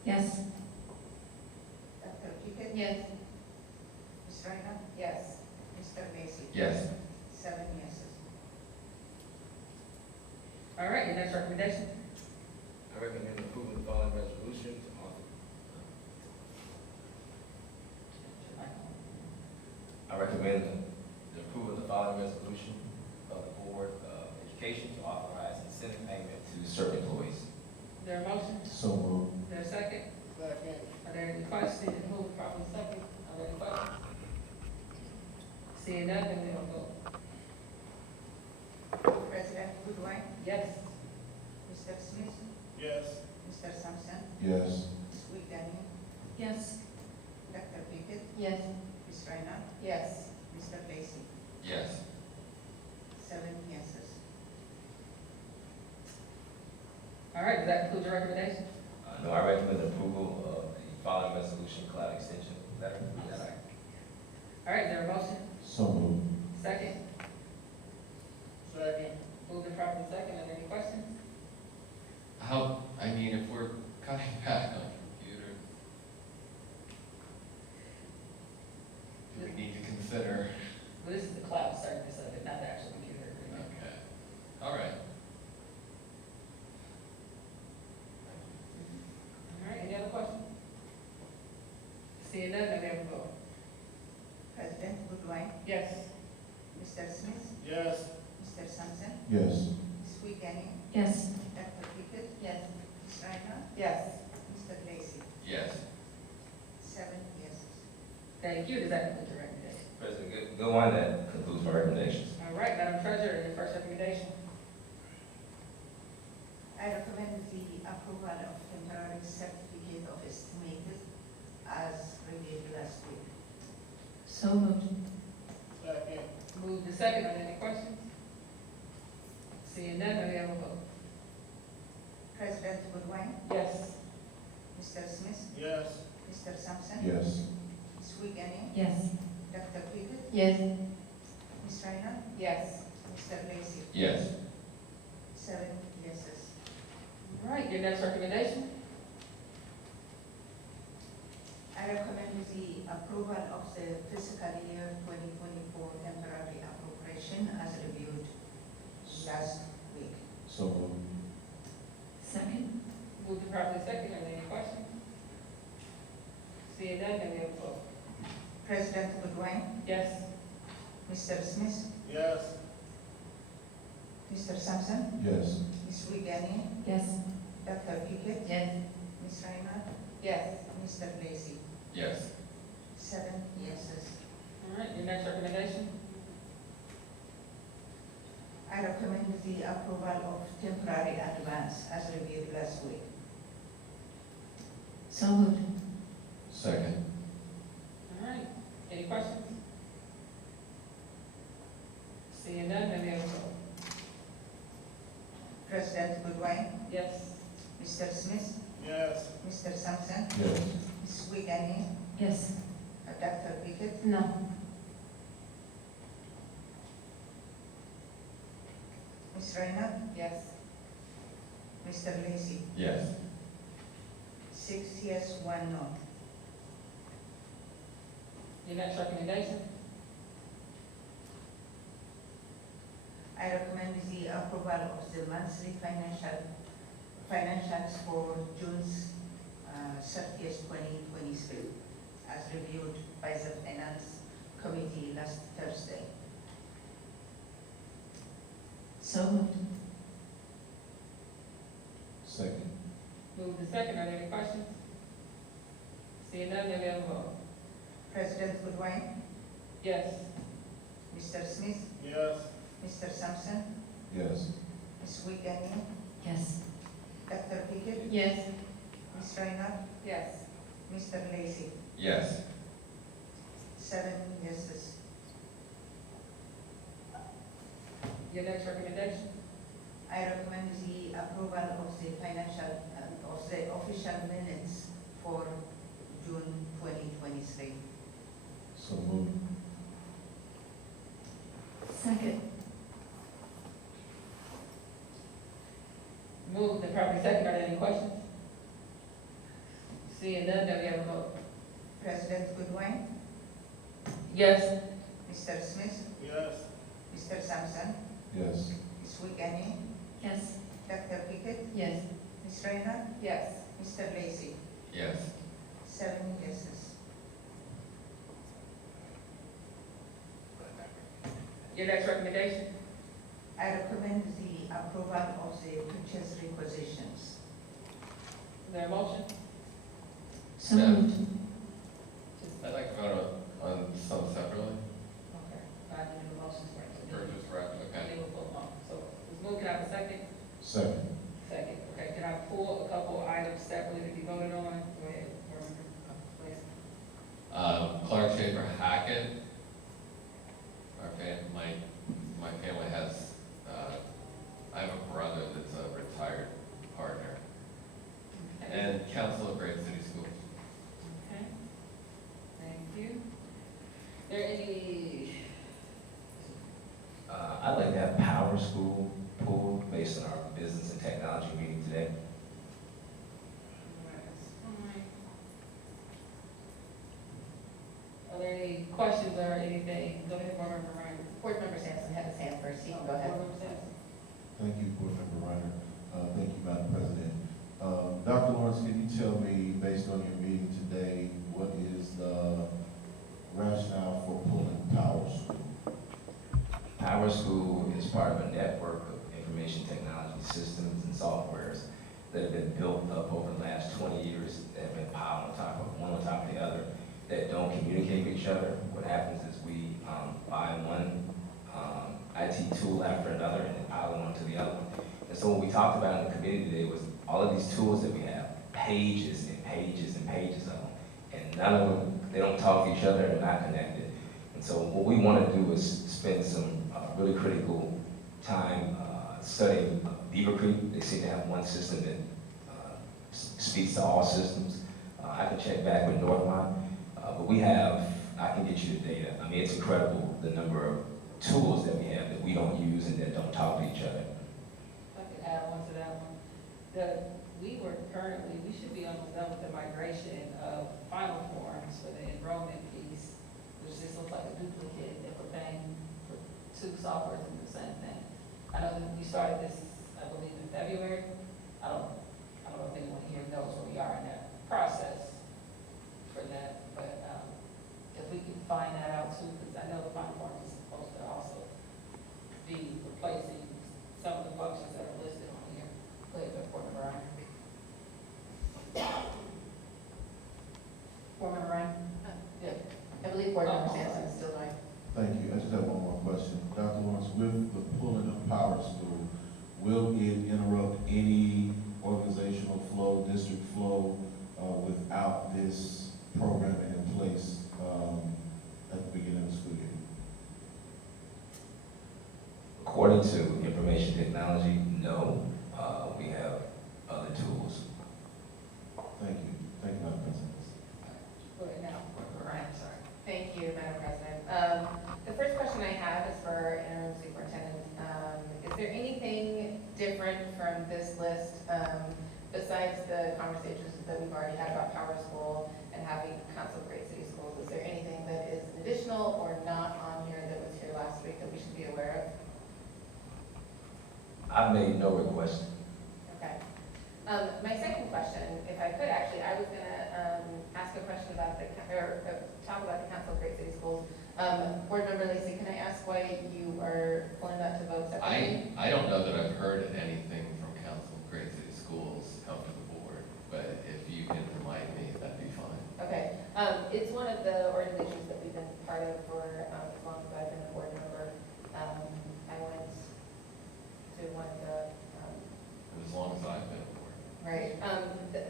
Yes. Dr. Pickett, Yes. Ms. Reiner, Yes. Mr. Lacy. Yes. 7 yeses. All right, your next recommendation? I recommend approval of the following resolution to author. I recommend the approval of the following resolution of the Board of Education to authorize incentive payment to certain employees. Is there a motion? So moved. Is there a second? Second. Are there any questions? Move properly second. Are there any questions? Seeing none, then we will vote. President Goodwin, Yes. Mr. Smith, Yes. Mr. Sampson, Yes. Ms. Wiegany, Yes. Dr. Pickett, Yes. Ms. Reiner, Yes. Mr. Lacy. Yes. 7 yeses. All right, does that conclude your recommendation? No, I recommend approval of the following resolution, cloud extension letter. All right, is there a motion? So moved. Second? Second. Moved and properly second. Are there any questions? I mean, if we're cutting back on computer, do we need to consider, Well, this is the cloud service of it, not the actual computer agreement. okay, all right. All right, any other questions? Seeing none, then we have a vote. President Goodwin, Yes. Mr. Smith, Yes. Mr. Sampson, Yes. Ms. Wiegany, Yes. Dr. Pickett, Yes. Ms. Reiner, Yes. Mr. Lacy. Yes. 7 yeses. Thank you. Does that conclude your recommendation? President Goodwin, that concludes my recommendations. All right, Madam Treasurer, your first recommendation. I recommend the approval of temporary certificate of estimated as reviewed last week. So moved. Second. Moved to second. Are there any questions? Seeing none, then we have a vote. President Goodwin, Yes. Mr. Smith, Yes. Mr. Sampson, Yes. Ms. Wiegany, Yes. Dr. Pickett, Yes. Ms. Reiner, Yes. Mr. Lacy. Yes. 7 yeses. All right, your next recommendation. I recommend the approval of the fiscal year 2024 temporary appropriation as reviewed last week. So moved. Second. Moved and properly second. Are there any questions? Seeing none, then we have a vote. President Goodwin, Yes. Mr. Smith, Yes. Mr. Sampson, Yes. Ms. Wiegany, Yes. Dr. Pickett, Yes. Ms. Reinhardt, Yes. Mr. Lacy. Yes. 7 yeses. All right, your next recommendation? I recommend the approval of temporary advance as reviewed last week. So moved. Second. All right, any questions? Seeing none, may we have a vote? President Goodwin, Yes. Mr. Smith, Yes. Mr. Sampson, Yes. Ms. Wiegany, Yes. Dr. Pickett, No. Ms. Reinhardt, Yes. Mr. Lacy. Yes. 6 yes, 1 no. Your next recommendation? I recommend the approval of the monthly financials for June 30th, 2023, as reviewed by the Finance Committee last Thursday. So moved. Second. Moved and second, are there any questions? Seeing none, may we have a vote? President Goodwin, Yes. Mr. Smith, Yes. Mr. Sampson, Yes. Ms. Wiegany, Yes. Dr. Pickett, Yes. Ms. Reinhardt, Yes. Mr. Lacy. Yes. 7 yeses. Your next recommendation? I recommend the approval of the of the official minutes for June 2023. So moved. Second. Moved and properly second, are there any questions? Seeing none, may we have a vote? President Goodwin, Yes. Mr. Smith, Yes. Mr. Sampson, Yes. Ms. Wiegany, Yes. Dr. Pickett, Yes. Ms. Reinhardt, Yes. Mr. Lacy. Yes. 7 yeses. Your next recommendation? I recommend the approval of the purchase requisitions. Is there a motion? So Yeah. moved. I'd like to vote on some separately. Okay, I need a motion for it. Purchase rep, okay. Then we'll vote on. So, it's moved, can I have a second? Second. Second, okay, can I pull a couple items separately to be voted on? Go ahead, board member, please. Clark Schaefer Hackett. My family has, I have a brother that's a retired partner. Okay. And Council of Great City Schools. Okay, thank you. There any, I'd like to have PowerSchool pulled based on our business and technology meeting today. are there any questions or anything? Go ahead, board member Ryan. Board Member Sampson had his hand first. He can go ahead. Board member Sampson. Thank you, Board Member Reiner. Thank you, Madam President. Dr. Lawrence, can you tell me, based on your meeting today, what is the rationale for pulling PowerSchool? PowerSchool is part of a network of information technology systems and softwares that have been built up over the last 20 years, that have been piled on top of one on top of the other, that don't communicate with each other. What happens is we buy one IT tool after another and then pile them onto the other one. And so what we talked about in the committee today was all of these tools that we have, pages and pages and pages of them, and none of them, they don't talk to each other, they're not connected. And so what we want to do is spend some really critical time studying Beaver Creek. They seem to have one system that speaks to all systems. I can check back with Northmont, but we have, I can get you the data. I mean, it's incredible the number of tools that we have that we don't use and that don't talk to each other. If I could add one to that one. We should be almost done with the migration of final forms for the enrollment piece, which just looks like a duplicate that we're paying for two softwares and the same thing. I know that we started this, I believe, in February. I don't know if anyone here knows where we are in that process for that, but, if we can find that out too, because I know the final forms is supposed to also be replacing board member Sampson is still doing. Thank you. I just have one more question. Dr. Lawrence, with the pulling of PowerSchool, will it interrupt any organizational flow, district flow, without this programming in place at the beginning of the school year? According to information technology, no. We have other tools. Thank you. Thank you, Madam President. Go ahead now. Ryan, sorry. Thank you, Madam President. The first question I have is for interim superintendent. Is there anything different from this list, besides the conversations that we've already had about PowerSchool and having Council of Great City Schools? Is there anything that is additional or not on here that was here last week that we should be aware of? I made no request. Okay. My second question, if I could actually, I was gonna ask a question about talk about the Council of Great City Schools. Board Member Lacy, can I ask why you are pulling that to vote separately? I don't know that I've heard anything from Council of Great City Schools come to the board, but if you can remind me, that'd be fine. Okay, it's one of the organizations that we've been part of for as long as I've been a board member. I went to one of the, As long as I've been aboard. right.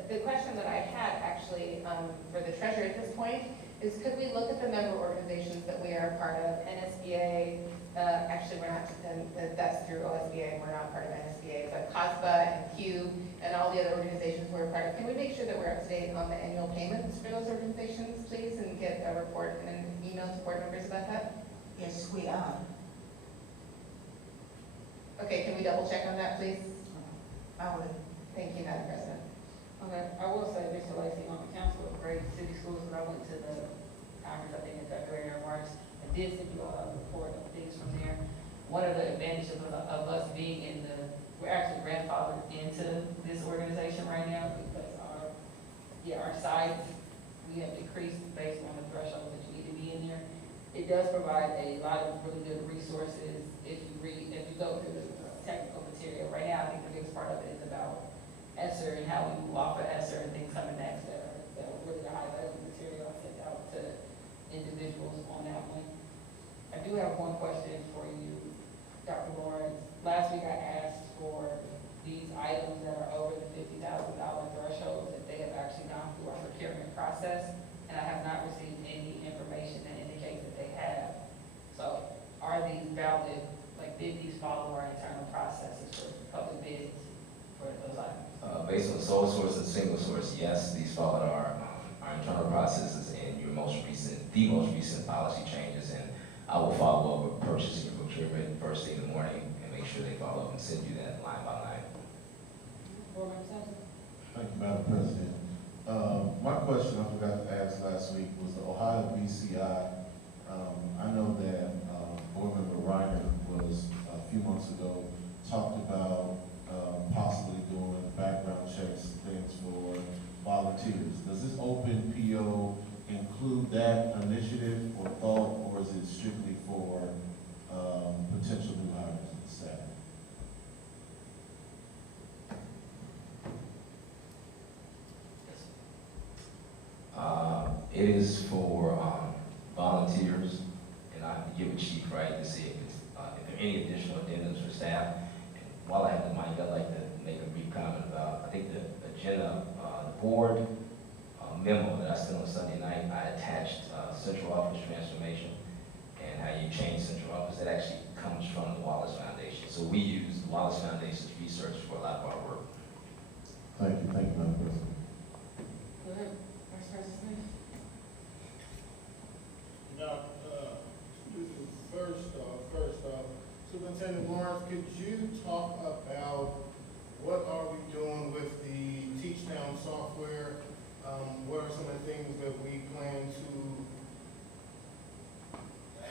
The question that I had actually for the treasurer at this point is, could we look at the member organizations that we are a part of? NSBA, actually we're not, that's through OSBA, we're not part of NSBA, but COSBA and CUBE and all the other organizations we're a part of. Can we make sure that we're up to date on the annual payments for those organizations, please, and get a report and an email to board members about that? Yes, we are. Okay, can we double check on that, please? I will. Thank you, Madam President. Okay, I will say, Mr. Lacy, on the Council of Great City Schools, when I went to the conference, I think in February or March, I did send you a report of things from there. One of the advantages of us being in we're actually grandfathered into this organization right now because our size, we have decreased based on the threshold that you need to be in there. It does provide a lot of really good resources if you go through the technical material. Right now, I think the biggest part of it is about ESSER and how we move off of ESSER and things coming next that are really the high level material I sent out to individuals on that one. I do have one question for you, Dr. Lawrence. Last week I asked for these items that are over the $50,000 threshold, that they have actually gone through our procurement process, and I have not received any information that indicates that they have. So are these valid, like did these follow our internal processes for public bids for those items? Based on sole source and single source, yes, these followed our internal processes and the most recent policy changes. And I will follow up with purchasing and procurement first thing in the morning and make sure they follow up and send you that line by line. Board Member Sampson? Thank you, Madam President. My question I forgot to ask last week was the Ohio BCI. I know that Board Member Reiner was a few months ago talked about possibly doing background checks and things for volunteers. Does this open PO include that initiative or thought, or is it strictly for potential new hires in the staff? It is for volunteers, and I can give a chief, right, to see if there are any additional addendums for staff. And while I have the mic, I'd like to make a brief comment about, I think the agenda, the board memo that I sent on Sunday night, I attached central office transformation and how you change central office. That actually comes from the Wallace Foundation. So we use the Wallace Foundation's research for a lot of our work. Thank you, Madam President. Go ahead, Vice President Smith. Now, first off, Superintendent Lawrence, could you talk about what are we doing with the TeachDown software? What are some of the things that we plan to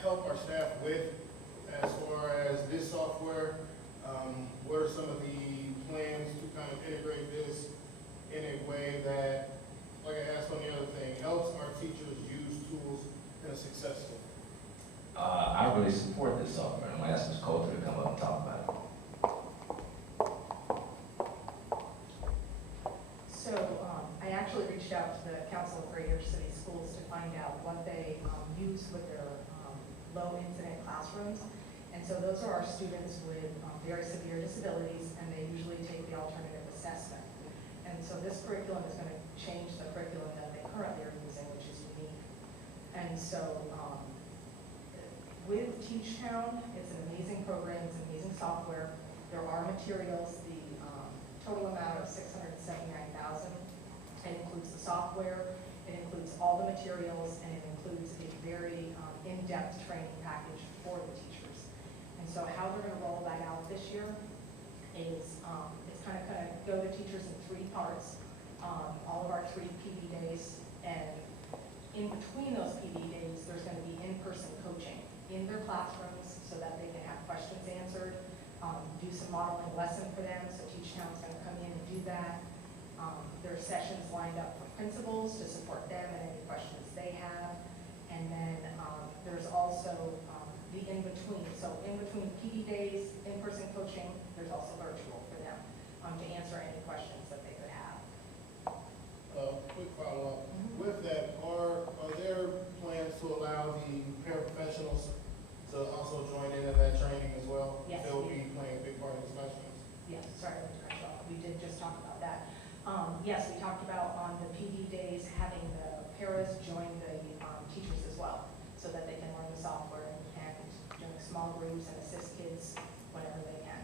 help our staff with as far as this software? What are some of the plans to kind of integrate this in a way that, like I asked on the other thing, helps our teachers use tools in a successful? I really support this software. I'm going to ask Ms. Coulter to come up and talk about it. So I actually reached out to the Council of Greater City Schools to find out what they use low incident classrooms. And so those are our students with very severe disabilities, and they usually take the alternative assessment. And so this curriculum is going to change the curriculum that they currently are using, which is unique. And so with TeachTown, it's an amazing program, it's an amazing software. There are materials, the total amount of $679,000. It includes the software, it includes all the materials, and it includes a very in-depth training package for the teachers. And so how they're going to roll that out this year is it's kind of go to teachers in 3 parts. All of our 3 PD days, and in between those PD days, there's going to be in-person coaching in their classrooms so that they can have questions answered, do some modeling lesson for them, so TeachTown's going to come in and do that. There are sessions lined up for principals to support them and any questions they have. And then there's also the in-between. So in between PD days, in-person coaching, there's also virtual for them to answer any questions that they could have. Quick follow-up. With that, are there plans to allow the paraprofessionals to also join in that training as well? Yes. They'll be playing a big part in discussions. Yes, sorry to cut you off. We did just talk about that. Yes, we talked about on the PD days having the paras join the teachers as well, so that they can learn the software and join small groups and assist kids whenever they can.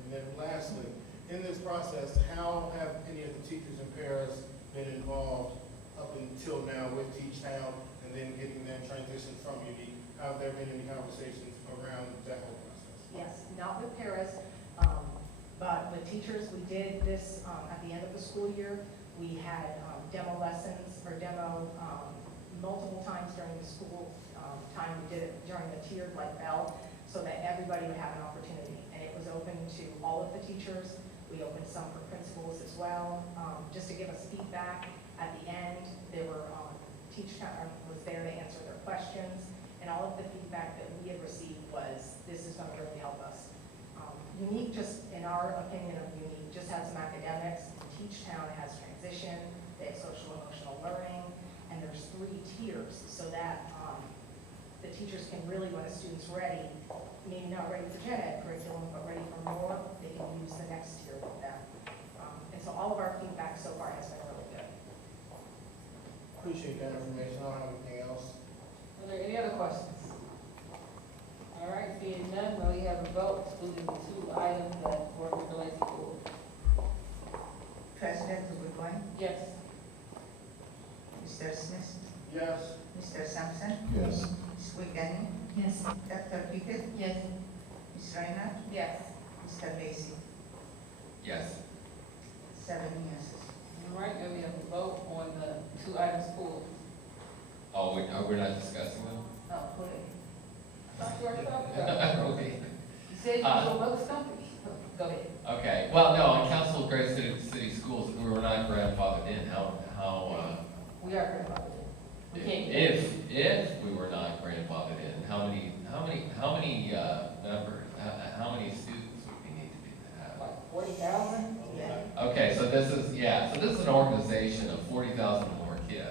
And then lastly, in this process, how have any of the teachers and paras been involved up until now with TeachTown and then getting them transitioned from Unique? Have there been any conversations around that whole process? Yes, not with paras, but with teachers. We did this at the end of the school year. We had demo lessons or demo multiple times during the school time. We did it during the tiered like bell so that everybody would have an opportunity. And it was open to all of the teachers. We opened some for principals as well, just to give us feedback. At the end, there were TeachTown was there to answer their questions, and all of the feedback that we had received was, this is going to really help us. Unique, just in our opinion of Unique, just had some academics. TeachTown has transition, they have social emotional learning, and there's 3 tiers so that the teachers can really, when a student's ready, maybe not ready for gen ed curriculum, but ready for more, they can use the next tier with them. And so all of our feedback so far has been really good. Appreciate that information. I don't have anything else. Are there any other questions? All right, seeing none, we have a vote excluding the 2 items that were related to. President Uguicoin, Yes. Mr. Smith, Yes. Mr. Sampson, Yes. Ms. Wiegany, Yes. Dr. Pickett, Yes. Ms. Reinhardt, Yes. Mr. Lacy. Yes. 7 yeses. All right, now we have a vote on the 2 items pulled. Oh, we're not discussing them? Oh, put it. Thought you already talked about it. Okay. You said you was on other companies. Go ahead. Okay, well, no, on Council of Great City Schools, we were not grandfathered in. How, We are grandfathered in. We can't. if we were not grandfathered in, how many members, how many students would we need to have? Like 40,000? Yeah. Okay, so this is an organization of 40,000 more kids.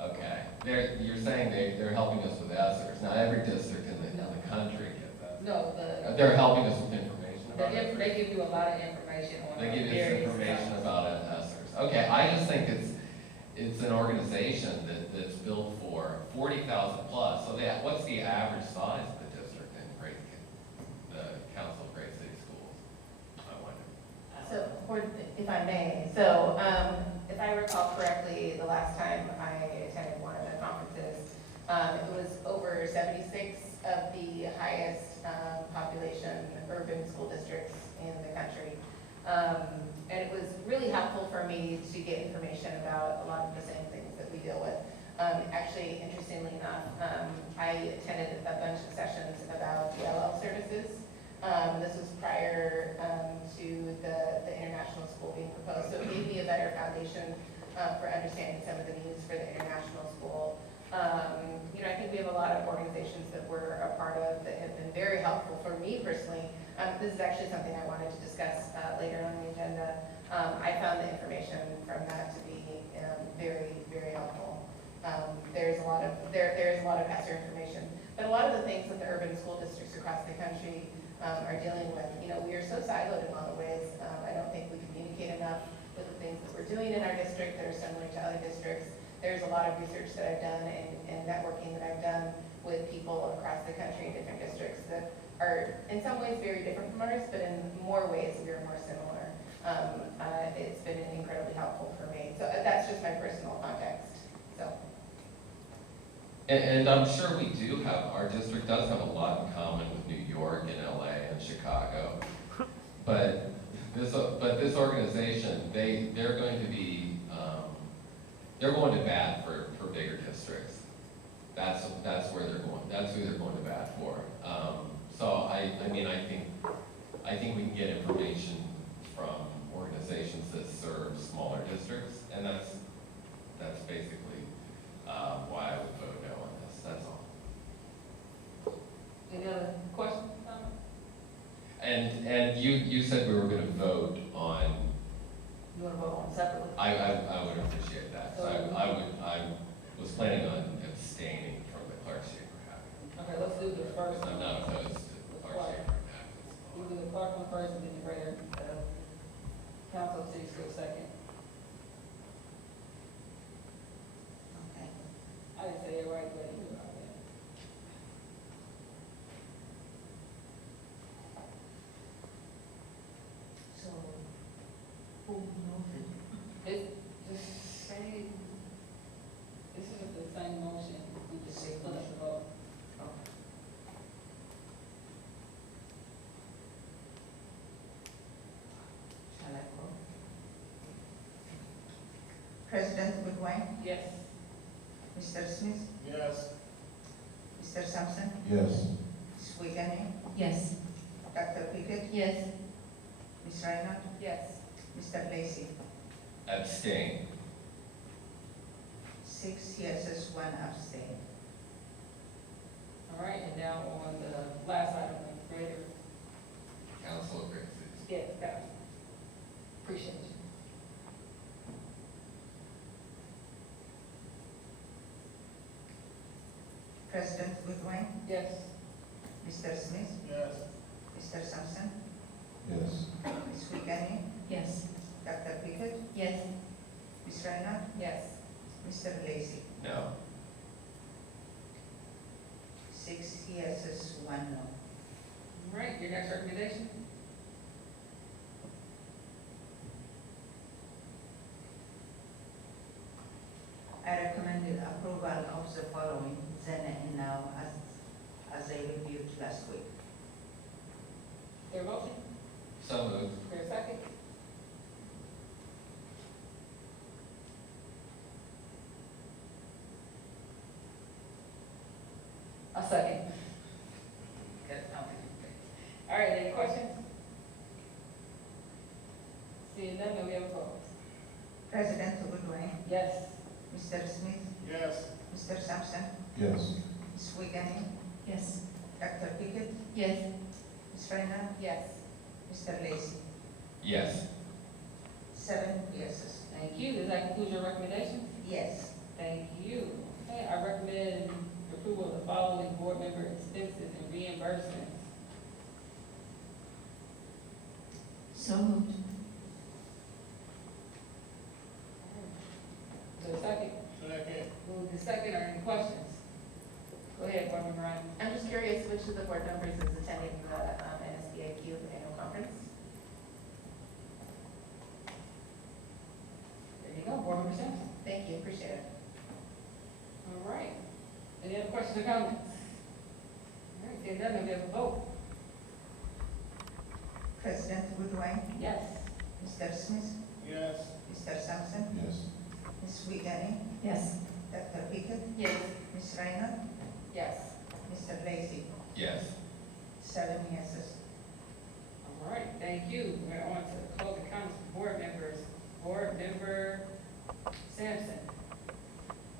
Okay, you're saying they're helping us with ESSERs. Now, every district in the country gets that. No, They're helping us with information about it. they give you a lot of information on. They give you various information topics. about ESSERs. Okay, I just think it's an organization that's built for 40,000 plus. So what's the average size of the district in the Council of Great City Schools? I wonder. So, if I may, so if I recall correctly, the last time I attended one of the conferences, it was over 76 of the highest population urban school districts in the country. And it was really helpful for me to get information about a lot of the same things that we deal with. Actually, interestingly enough, I attended a bunch of sessions about DLL services. This was prior to the international school being proposed, so it gave me a better foundation for understanding some of the needs for the international school. I think we have a lot of organizations that we're a part of that have been very helpful for me personally. This is actually something I wanted to discuss later on the agenda. I found the information from that to be very, very helpful. There's a lot of ESSER information, but a lot of the things districts across the country are dealing with. You know, we are so siloed in a lot of ways. I don't think we communicate enough with the things that we're doing in our district that are similar to other districts. There's a lot of research that I've done and networking that I've done with people across the country in different districts that are in some ways very different from ours, but in more ways we are more similar. It's been incredibly helpful for me. So that's just my personal context. So. And I'm sure we do have, our district does have a lot in common with New York and LA and Chicago. But this organization, they're going to be, they're going to bat for bigger districts. That's where they're going, that's who they're going to bat for. So I mean, I think we can get information from organizations that serve smaller districts, and that's basically why I would vote no on this, that's all. Any other questions, comments? And you said we were gonna vote on, You want to vote on separately? I would appreciate that. So I was planning on abstaining from the clerkship for Okay, let's do the first. I'm not opposed to the clerkship for We'll do the clerk one first and then the regular, council seats go second. Okay. I didn't say it right, but you know, So, who moved it? it's just say, this is the same motion, we just say, let us vote. Shall I go? President Goodwin, Yes. Mr. Smith, Yes. Mr. Sampson, Yes. Ms. Wiegany, Yes. Dr. Pickett, Yes. Ms. Reinhardt, Yes. Mr. Lacy. abstain. 6 yeses, 1 abstain. All right, and now on the last item, the greater, Council of Great Cities. yeah, that, appreciate you. President Goodwin, Yes. Mr. Smith, Yes. Mr. Sampson, Yes. Ms. Wiegany, Yes. Dr. Pickett, Yes. Ms. Reinhardt, Yes. Mr. Lacy. No. 6 yeses, 1 no. All right, your next recommendation? I recommend the approval of the following then and now as I reviewed last week. Your motion? So moved. For a second? A second. Good, all right, any questions? Seeing none, may we have a vote? President Goodwin, Yes. Mr. Smith, Yes. Mr. Sampson, Yes. Ms. Wiegany, Yes. Dr. Pickett, Yes. Ms. Reinhardt, Yes. Mr. Lacy. Yes. 7 yeses. Thank you. Does that conclude your recommendations? Yes. Thank you. Okay, I recommend approval of the following board member expenses and reimbursements. So moved. Is there a second? Second. Move the second, are any questions? Go ahead, board member Ryan. I'm just curious which of the board members is attending the NSBAQ annual conference? There you go, board member Sampson. Thank you, appreciate it. All right. Any other questions or comments? All right, seeing none, may we have a vote? President Goodwin, Yes. Mr. Smith, Yes. Mr. Sampson, Yes. Ms. Wiegany, Yes. Dr. Pickett, Yes. Ms. Reinhardt, Yes. Mr. Lacy. Yes. 7 yeses. All right, thank you. We're on to closing comments from board members. Board member Sampson.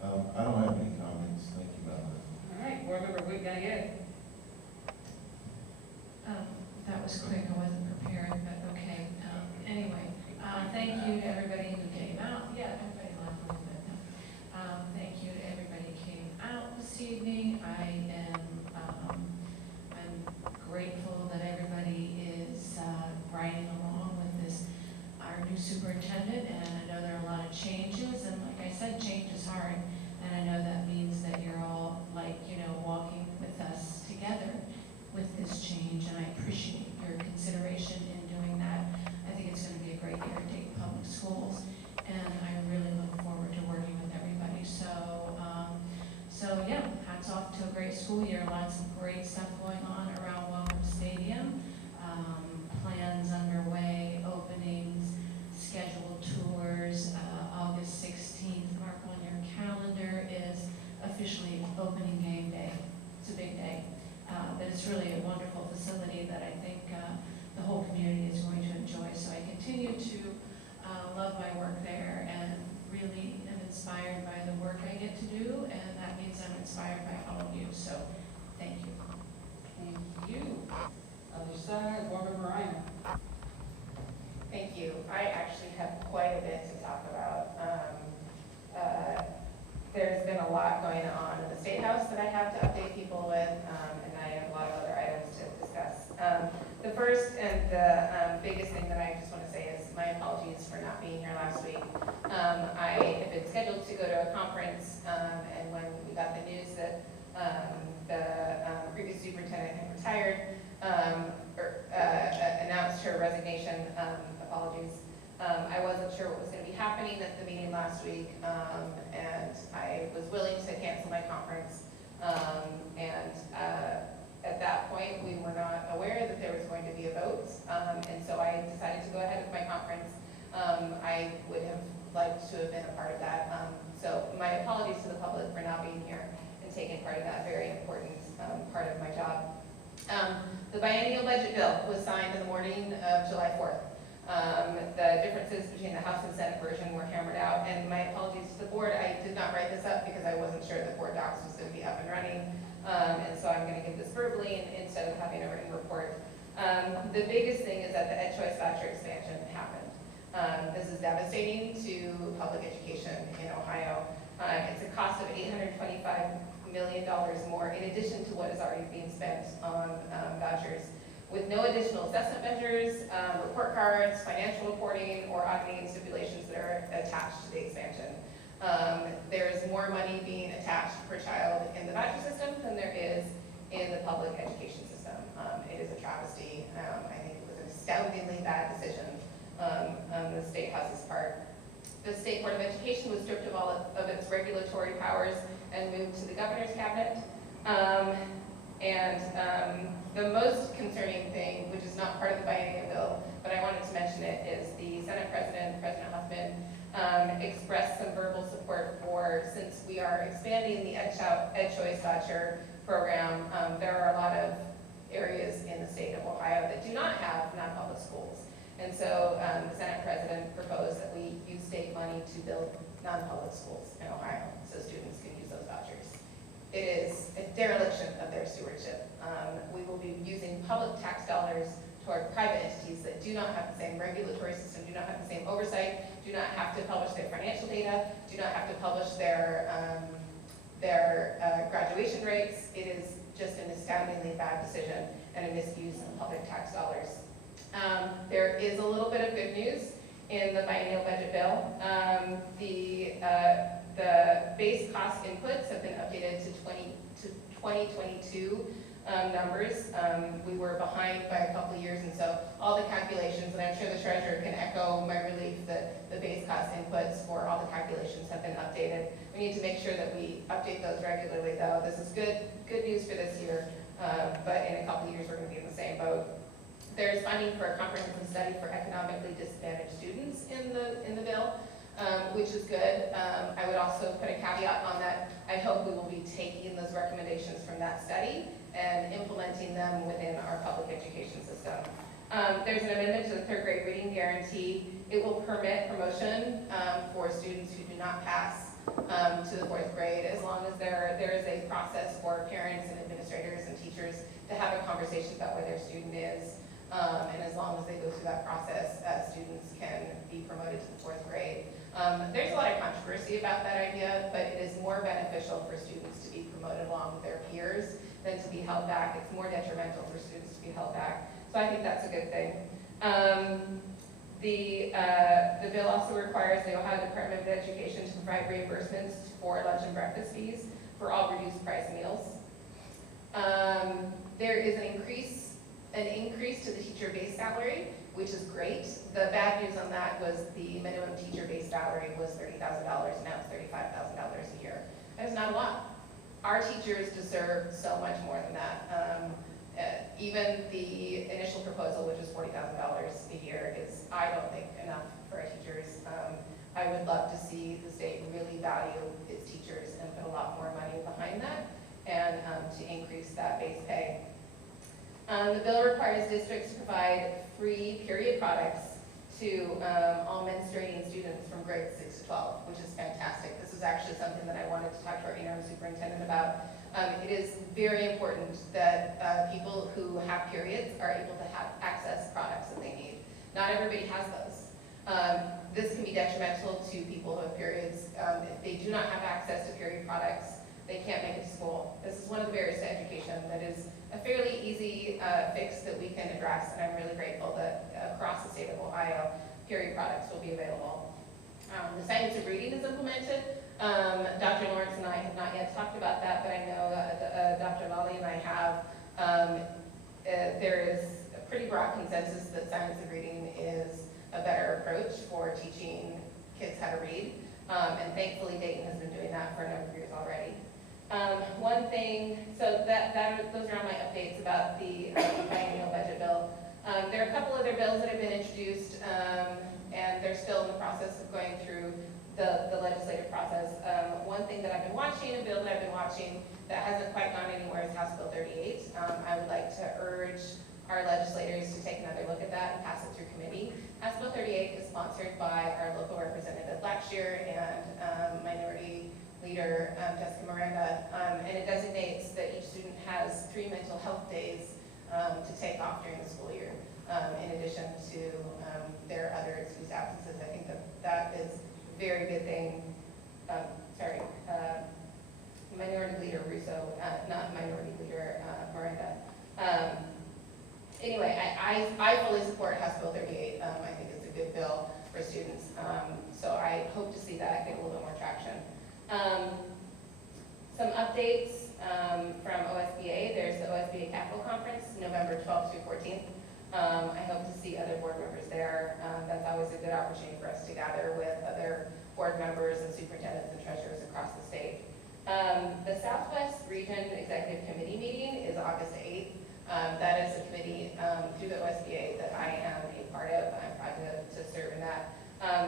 I don't have any comments. Thank you, Madam President. All right, board member Wiggany. That was quick, I wasn't prepared, but okay. Anyway, thank you to everybody who came out. Yeah, everybody left a little bit. Thank you to everybody who came out this evening. I'm school year, lots of great stuff going on around Welcome Stadium. Plans underway, openings, scheduled tours. August 16th, mark on your calendar, is officially opening game day. It's a big day. But it's really a wonderful facility that I think the whole community is going to enjoy. So I continue to love my work there and really am inspired by the work I get to do, and that means I'm inspired by all of you. So thank you. Thank you. Other side, Board Member Ryan. Thank you. I actually have quite a bit to talk about. There's been a lot going on in the State House that I have to update people with, and I have a lot of other items to discuss. The first and the biggest thing that I just want to say is my apologies for not being here last week. I had been scheduled to go to a conference, and when we got the news that the previous superintendent had retired, announced her resignation, apologies. I wasn't sure what was going to be happening at the meeting last week, and I was willing to cancel my conference. At that point, we were not aware that there was going to be a vote, and so I decided to go ahead with my conference. I would have liked to have been a part of that. So my apologies to the public for not being here and taking part in that very important part of my job. The biennial budget bill was signed in the morning of July 4th. The differences between the House and Senate version were hammered out, and my apologies to the board. I did not write this up because I wasn't sure that board docs was going to be up and running, and so I'm going to give this verbally instead of having a written report. The biggest thing is that the Ed Choice voucher expansion happened. This is devastating to public education in Ohio. It's a cost of $825 million more in addition to what is already being spent on vouchers, with no additional assessment measures, report cards, financial reporting, or auditing stipulations that are attached to the expansion. There is more money being attached per child in the voucher system than there is in the public education system. It is a travesty. I think it was an astoundingly bad decision on the State House's part. The State Board of Education was stripped of all of its regulatory powers and moved to the governor's cabinet. The most concerning thing, which is not part of the biennial bill, but I wanted to mention it, is the Senate President, President Huffman, expressed some verbal support for, since we are expanding the Ed Choice voucher program, there are a lot of areas in the state of Ohio that do not have non-public schools. And so the Senate President proposed that we use state money to build non-public schools in Ohio so students can use those vouchers. It is a dereliction of their stewardship. We will be using public tax dollars toward private entities that do not have the same regulatory system, do not have the same oversight, do not have to publish their financial data, do not have to publish their graduation rates. It is just an astoundingly bad decision and a misuse of public tax dollars. There is a little bit of good news in the biennial budget bill. The base cost inputs have been updated to 2022 numbers. We were behind by a couple of years, and so all the calculations, and I'm sure the treasurer can echo my relief that the base cost inputs for all the calculations have been updated. We need to make sure that we update those regularly, though. This is good news for this year, but in a couple of years we're going to be in the same boat. There's funding for a comprehensive study for economically disadvantaged students in the bill, which is good. I would also put a caveat on that. I hope we will be taking those recommendations from that study and implementing them within our public education system. There's an amendment to the third grade reading guarantee. It will permit promotion for students who do not pass to the fourth grade, as long as there is a process for parents and administrators and teachers to have a conversation about where their student is. And as long as they go through that process, students can be promoted to the fourth grade. There's a lot of controversy about that idea, but it is more beneficial for students to be promoted along with their peers than to be held back. It's more detrimental for students to be held back. So I think that's a good thing. The bill also requires the Ohio Department of Education to provide reimbursements for lunch and breakfast fees for all reduced price meals. There is an increase to the teacher base salary, which is great. The bad news on that was the minimum teacher base salary was $30,000, and now it's $35,000 a year. That is not a lot. our teachers deserve so much more than that. Even the initial proposal, which is $40,000 a year, is, I don't think, enough for our teachers. I would love to see the state really value its teachers and put a lot more money behind that, and to increase that base pay. The bill requires districts to provide free period products to all menstruating students from grades 6 to 12, which is fantastic. This is actually something that I wanted to talk to our interim superintendent about. It is very important that people who have periods are able to have access products that they need. Not everybody has those. This can be detrimental to people who have periods. If they do not have access to period products, they can't make it to school. This is one of the barriers to education that is a fairly easy fix that we can address, and I'm really grateful that across the state of Ohio, period products will be available. The science of reading is implemented. Dr. Lawrence and I have not yet talked about that, but I know Dr. Lally and I have. There is a pretty broad consensus that science of reading is a better approach for teaching kids how to read, and thankfully Dayton has been doing that for a number of years already. One thing, so those are all my updates about the biennial budget bill. There are a couple other bills that have been introduced, and they're still in the process of going through the legislative process. One thing that I've been watching, a bill that I've been watching that hasn't quite gone anywhere, is House Bill 38. I would like to urge our legislators to take another look at that and pass it through committee. House Bill 38 is sponsored by our local representative Blackshear and Minority Leader Jessica Miranda, and it designates that each student has 3 mental health days to take off during the school year, in addition to their other excused absences. I think that is a very good thing. Minority Leader Russo, not Minority Leader Miranda. Anyway, I fully support House Bill 38. I think it's a good bill for students. So I hope to see that get a little bit more traction. Some updates from OSBA. There's the OSBA Capital Conference, November 12th through 14th. I hope to see other board members there. That's always a good opportunity for us to gather with other board members and superintendents and treasurers across the state. The Southwest Region Executive Committee meeting is August 8th. That is a committee through the OSBA that I am a part of. I'm proud to serve in that.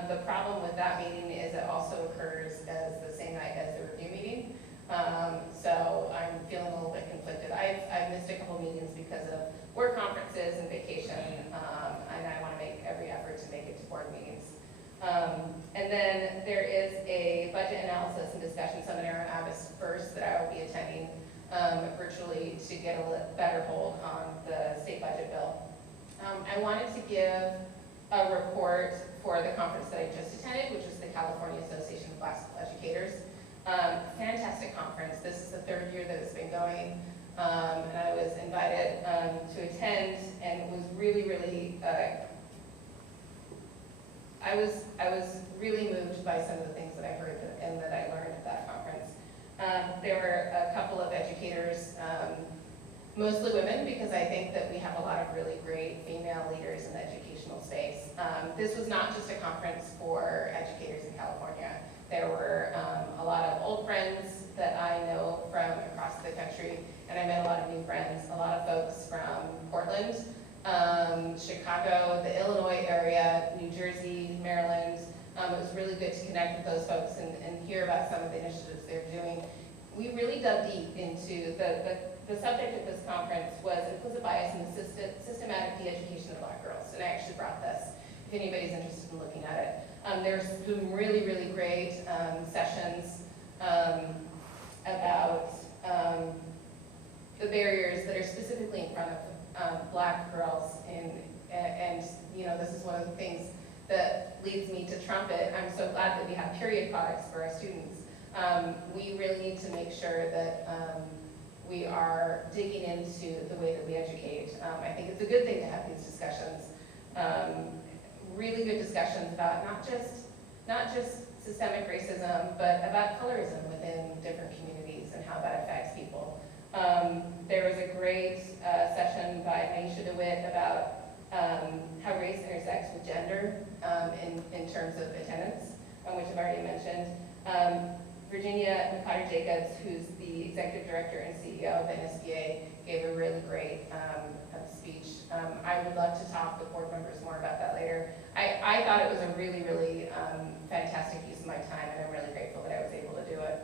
The problem with that meeting is it also occurs as the same night as the review meeting. So I'm feeling a little bit conflicted. I've missed a couple meetings because of work conferences and vacation, and I want to make every effort to make it to board meetings. And then there is a budget analysis and discussion seminar on August 1st that I will be attending virtually to get a better hold on the state budget bill. I wanted to give a report for the conference that I just attended, which is the California Association of Black School Educators. Fantastic conference. This is the 3rd year that it's been going, and I was invited to attend, and was really, really, I was really moved by some of the things that I heard and that I learned at that conference. There were a couple of educators, mostly women, because I think that we have a lot of really great female leaders in the educational space. This was not just a conference for educators in California. There were a lot of old friends that I know from across the country, and I met a lot of new friends, a lot of folks from Portland, Chicago, the Illinois area, New Jersey, Maryland. It was really good to connect with those folks and hear about some of the initiatives they're doing. We really dug deep into the subject of this conference was implicit bias in the systematic de-education of Black girls, and I actually brought this if anybody's interested in looking at it. There's some really, really great sessions about the barriers that are specifically in front of Black girls, and you know, this is one of the things that leads me to trumpet. I'm so glad that we have period products for our students. We really need to make sure that we are digging into the way that we educate. I think it's a good thing to have these discussions, really good discussions about not just systemic racism, but about colorism within different communities and how that affects people. There was a great session by Aisha DeWitt about how race intersects with gender in terms of attendance, which I've already mentioned. Virginia McCotter-Jacobs, who's the executive director and CEO of NSBA, gave a really great speech. I would love to talk with board members more about that later. I thought it was a really, really fantastic use of my time, and I'm really grateful that I was able to do it.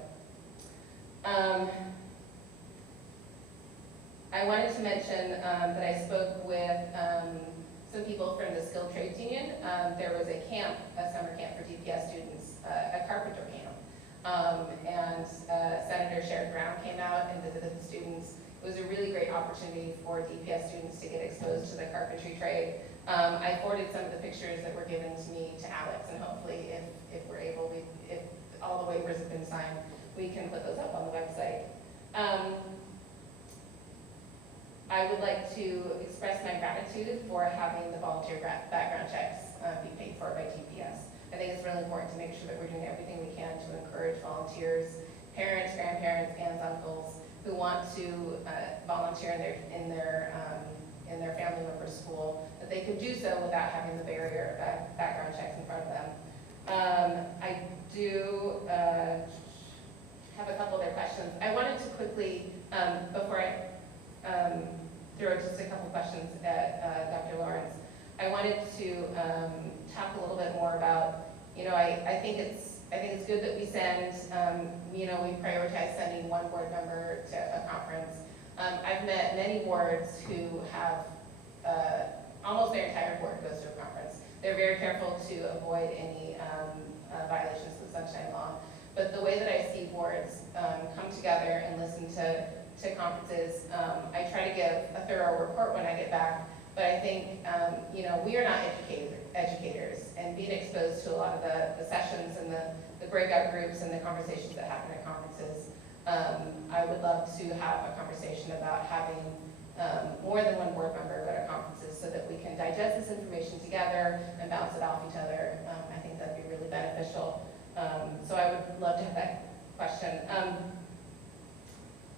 I wanted to mention that I spoke with some people from the Skilled Trades Union. There was a camp, a summer camp for DPS students, a carpenter camp. And Senator Sherrod Brown came out and visited the students. It was a really great opportunity for DPS students to get exposed to the carpentry trade. I forwarded some of the pictures that were given to me to Alex, and hopefully if we're able, if all the waivers have been signed, we can put those up on the website. I would like to express my gratitude for having the volunteer background checks be paid for by DPS. I think it's really important to make sure that we're doing everything we can to encourage volunteers, parents, grandparents, aunts, uncles who want to volunteer in their family member's school, that they could do so without having the barrier of background checks in front of them. I do have a couple other questions. I wanted to quickly, before I throw just a couple questions at Dr. Lawrence, I wanted to talk a little bit more about, I think it's good that we send, we prioritize sending one board member to a conference. I've met many boards who have, almost their entire board goes to a conference. They're very careful to avoid any violations of the Sunshine Law. But the way that I see boards come together and listen to conferences, I try to give a thorough report when I get back. But I think, we are not educators, and being exposed to a lot of the sessions and the breakout groups and the conversations that happen at conferences, I would love to have a conversation about having more than one board member go to conferences so that we can digest this information together and bounce it off each other. I think that'd be really beneficial. So I would love to have that question.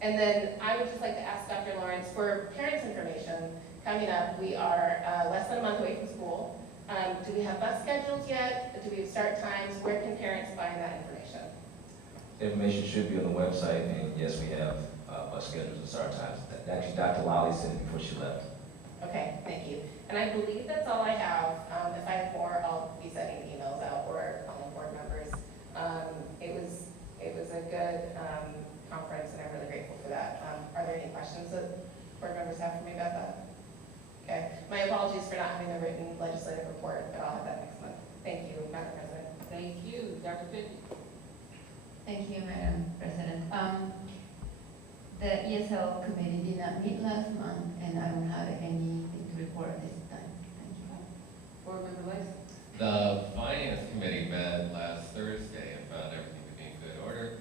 And then I would just like to ask Dr. Lawrence, for parents' information, coming up, we are less than a month away from school. Do we have bus schedules yet? Do we have start times? Where can parents find that information? The information should be on the website, and yes, we have bus schedules and start times. Actually, Dr. Lally said it before she left. Okay, thank you. And I believe that's all I have. If I have more, I'll be sending emails out or calling board members. It was a good conference, and I'm really grateful for that. Are there any questions that board members have for me about that? Okay. My apologies for not having the written legislative report, but I'll have that next month. Thank you, Madam President. Thank you, Dr. Pitney. Thank you, Madam President. The ESL committee did not meet last month, and I don't have anything to report at this time. Thank you. Board Member Lacy. The Finance Committee met last Thursday and found everything to be in good order.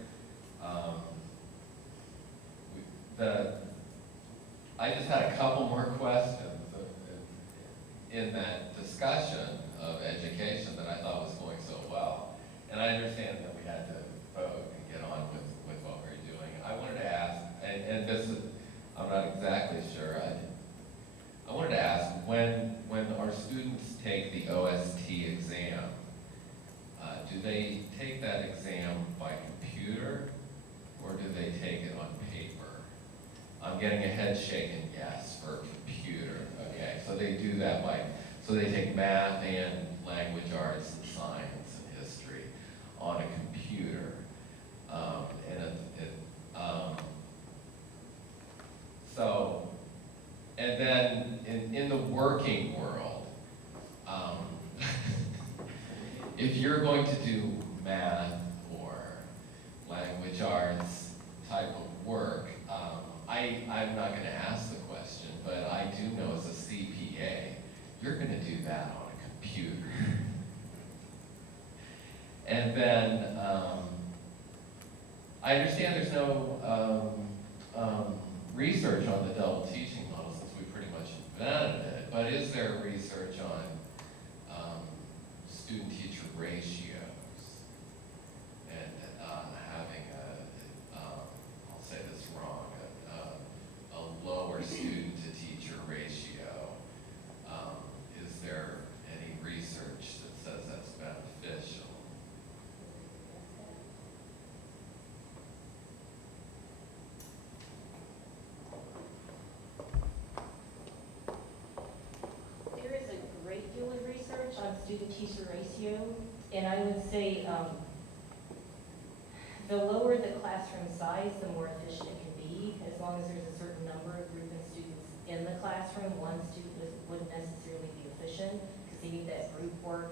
I just had a couple more questions in that discussion of education that I thought was going so well. And I understand that we had to vote and get on with what we were doing. I wanted to ask, and this is, I'm not exactly sure, I wanted to ask, when our students take the OST exam, do they take that exam by computer, or do they take it on paper? I'm getting a head shaking yes for computer, okay? So they do that so they take math and language arts and science and history on a computer. And then in the working world, if you're going to do math or language arts type of work, I'm not going to ask the question, but I do know as a CPA, you're going to do that on a computer. And then I understand there's no research on the double teaching model since we pretty much invented it, but is there research on student-teacher ratios and having I'll say this wrong, a lower student-to-teacher ratio? Is there any research that says that's beneficial? student-teacher ratio, and I would say the lower the classroom size, the more efficient it can be. As long as there's a certain number of group of students in the classroom, one student wouldn't necessarily be efficient because they need that group work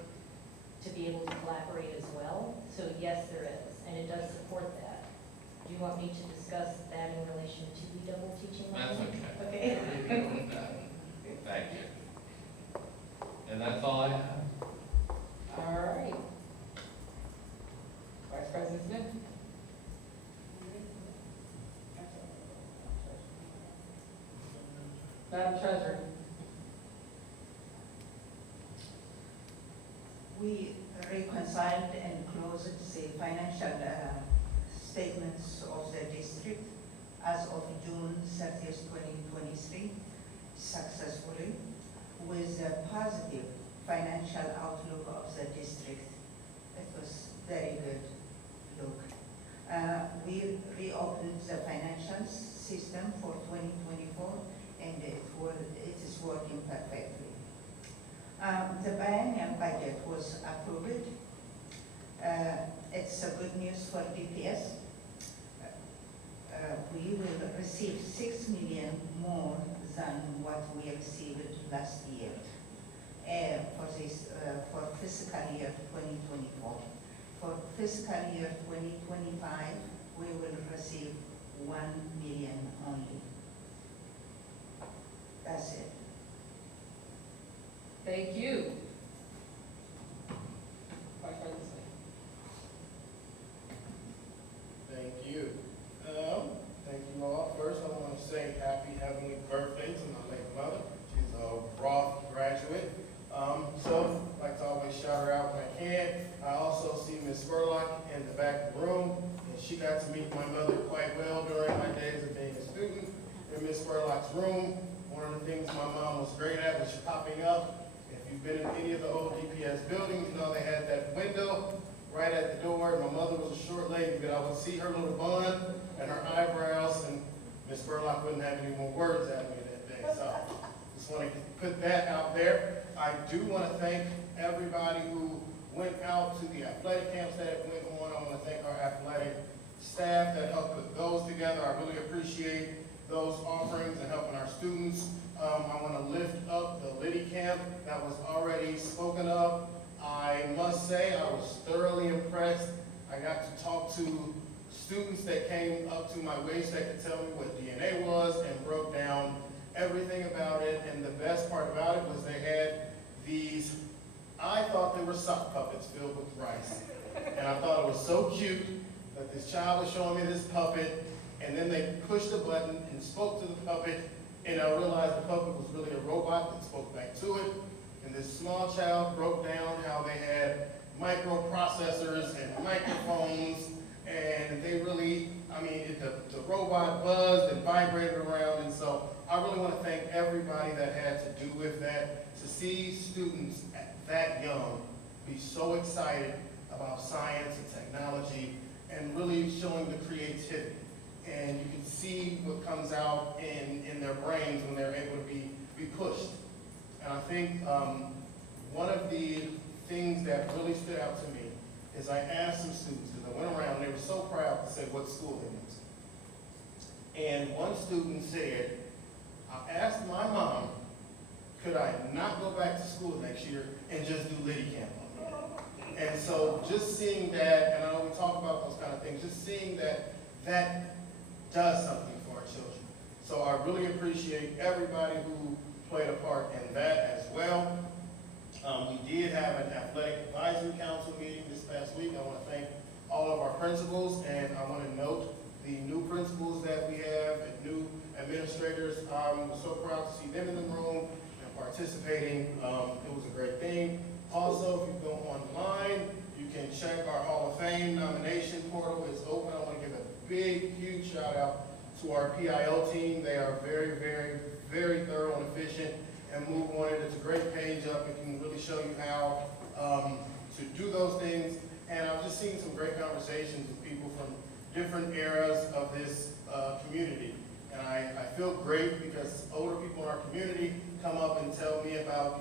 to be able to collaborate as well. So yes, there is, and it does support that. Do you want me to discuss that in relation to the double teaching That's model? okay. Okay. Thank you. And that's all I have. All right. Vice President Smith? Madam Treasurer? We reconciled and closed the financial statements of the district as of June 30th, 2023, successfully, with a positive financial outlook of the district. It was very good look. We reopened the financial system for 2024, and it is working perfectly. The biennial budget was approved. It's a good news for DPS. We will receive 6 million more than what we received last year for fiscal year 2024. For fiscal year 2025, we will receive 1 million only. That's it. Thank you. Vice President Smith? Thank you. Thank you all. First, I want to say happy heavenly birthday to my late mother. She's a Roth graduate. So I'd like to always shout her out when I can. I also see Ms. Spurlock in the back of the room, and she got to meet my mother quite well during my days of being a student in Ms. Spurlock's room. One of the things my mom was great at was popping up. If you've been in any of the old DPS buildings, you know they had that window right at the door. My mother was a short lady, but I would see her little bun and her eyebrows, and Ms. Spurlock wouldn't have any more words at me that day. So just want to put that out there. I do want to thank everybody who went out to the athletic camps that went on. I want to thank our athletic staff that helped put those together. I really appreciate those offerings and helping our students. I want to lift up the Liddy camp that was already spoken of. I must say I was thoroughly impressed. I got to talk to students that came up to my waist that could tell me what DNA was and broke down everything about it. And the best part about it was they had these, I thought they were sock puppets filled with rice. And I thought it was so cute that this child was showing me this puppet, and then they pushed a button and spoke to the puppet, and I realized the puppet was really a robot that spoke back to it. And this small child broke down how they had microprocessors and microphones, and they really, the robot buzzed and vibrated around. And so I really want to thank everybody that had to do with that. To see students at that young be so excited about science and technology and really showing the creativity. And you can see what comes out in their brains when they're able to be pushed. And I think one of the things that really stood out to me is I asked some students, because I went around and they were so proud to say what school they went to. And one student said, I asked my mom, could I not go back to school next year and just do Liddy Camp up there? And so just seeing that, and I know we talk about those kind of things, just seeing that does something for our children. So I really appreciate everybody who played a part in that as well. We did have an athletic advisory council meeting this past week. I want to thank all of our principals, and I want to note the new principals that we have and new administrators. I'm so proud to see them in the room and participating. It was a great thing. Also, if you go online, you can check our Hall of Fame nomination portal. It's open. I want to give a big, huge shout out to our PIO team. They are very, very, very thorough and efficient and move on it. It's a great page up. It can really show you how to do those things. And I've just seen some great conversations with people from different eras of this community. And I feel great because older people in our community come up and tell me about,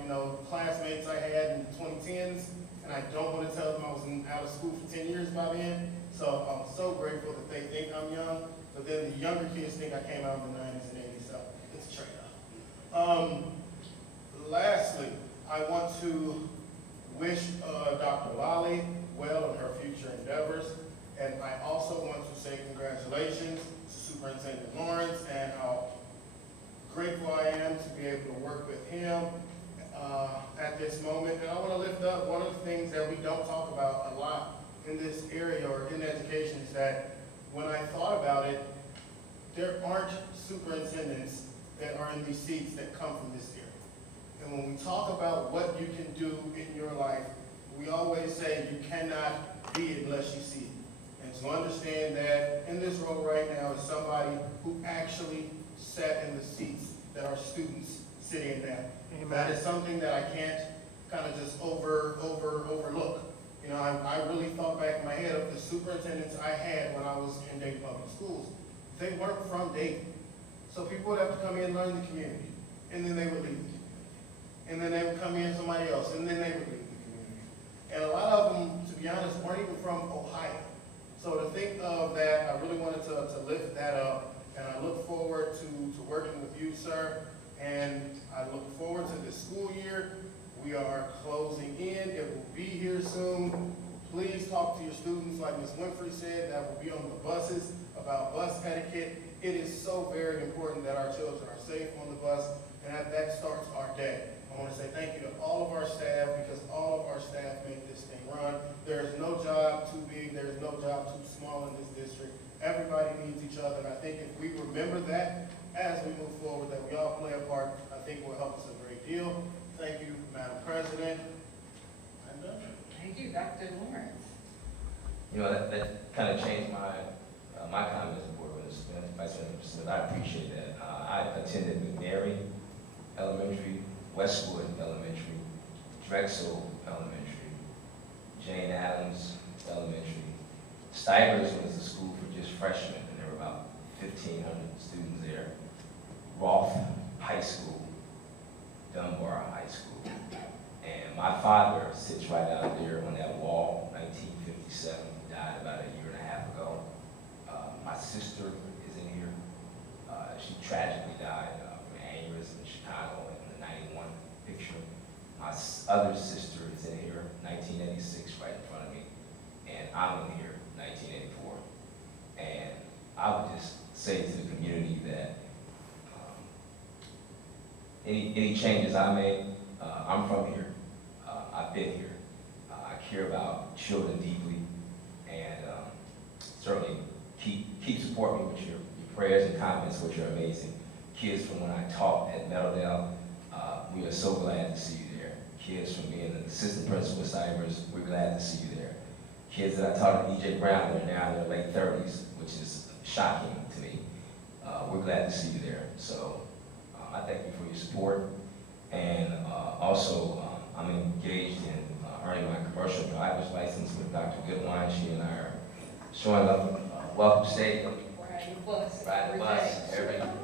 classmates I had in the 2010s, and I don't want to tell them I was out of school for 10 years by then. So I'm so grateful that they think I'm young, but then the younger kids think I came out in the 90s and 80s, so it's a trade-off. Lastly, I want to wish Dr. Lally well in her future endeavors, and I also want to say congratulations to Superintendent Lawrence and how grateful I am to be able to work with him at this moment. And I want to lift up one of the things that we don't talk about a lot in this area or in education is that when I thought about it, there aren't superintendents that are in these seats that come from this area. And when we talk about what you can do in your life, we always say you cannot be it unless you see it. And to understand that in this role right now is somebody who actually sat in the seats that our students sit in now. That is something that I can't kind of just overlook. I really thought back in my head of the superintendents I had when I was in Dayton Public Schools. They weren't from Dayton. So people would have to come in and learn the community, and then they would leave the community. And then they would come in somebody else, and then they would leave the community. And a lot of them, to be honest, weren't even from Ohio. So to think of that, I really wanted to lift that up, and I look forward to working with you, sir. And I look forward to this school year. We are closing in. It will be here soon. Please talk to your students, like Ms. Winfrey said, that will be on the buses, about bus etiquette. It is so very important that our children are safe on the bus, and that starts our day. I want to say thank you to all of our staff, because all of our staff make this thing run. There is no job too big. There is no job too small in this district. Everybody needs each other, and I think if we remember that as we move forward, that we all play a part, I think will help us a great deal. Thank you, Madam President. I'm done. Thank you, Dr. Lawrence. That kind of changed my comments as board member, Vice President Smith. I appreciate that. I attended McNary Elementary, Westwood Elementary, Drexel Elementary, Jane Addams Elementary. Stivers was a school for just freshmen, and there were about 1,500 students there. Rolfe High School, Dunbar High School. And my father sits right out there on that wall, 1957, died about a year and a half ago. My sister is in here. She tragically died from an aneurysm in Chicago in the 91 picture. My other sister is in here, 1986, right in front of me. And I'm in here, 1984. And I would just say to the community that any changes I make, I'm from here. I've been here. I care about children deeply, and certainly keep supporting me with your prayers and comments, which are amazing. Kids from when I taught at Meadowdale, we are so glad to see you there. Kids from being an assistant principal at Stivers, we're glad to see you there. Kids that I taught at E.J. Brown, they're now in their late 30s, which is shocking to me. We're glad to see you there. So I thank you for your support. And also, I'm engaged in earning my commercial driver's license with Dr. Goodwine. She and I are showing up Welcome State. Ride the bus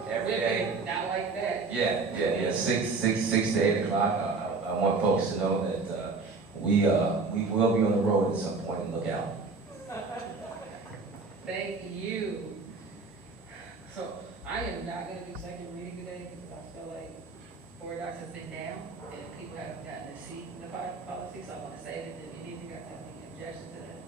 every day. Not like that. Yeah, 6 to 8 o'clock. I want folks to know that we will be on the road at some point, and look out. Thank you. So I am not going to do second reading today because I feel like board docs has been down and people haven't gotten to see the policy, so I want to say that if you guys have any objections to that.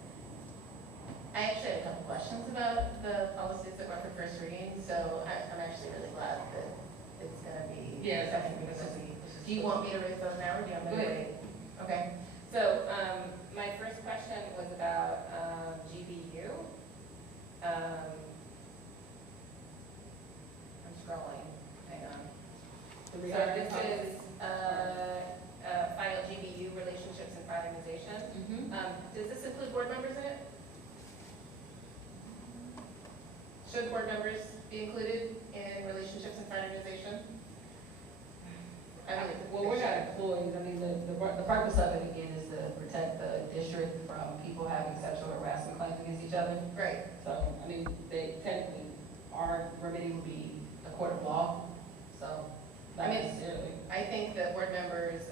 I actually have a couple questions about the policies that were for first reading, so I'm actually really glad that it's gonna be. Yeah, something it's because actually- do you want me to raise those now, or do you want me to Go ahead. wait? Okay, so, my first question was about, GBU. I'm scrolling, hang on. So this is, final GBU, relationships and fraternization. Does this include board members in it? Should board members be included in relationships and fraternization? Well, we're not employees. I mean, the purpose of it again is to protect the district from people having sexual harassment claims against each other. Right. So, I mean, they technically, our remedy would be a court of law. So not I mean, necessarily. I think that board members,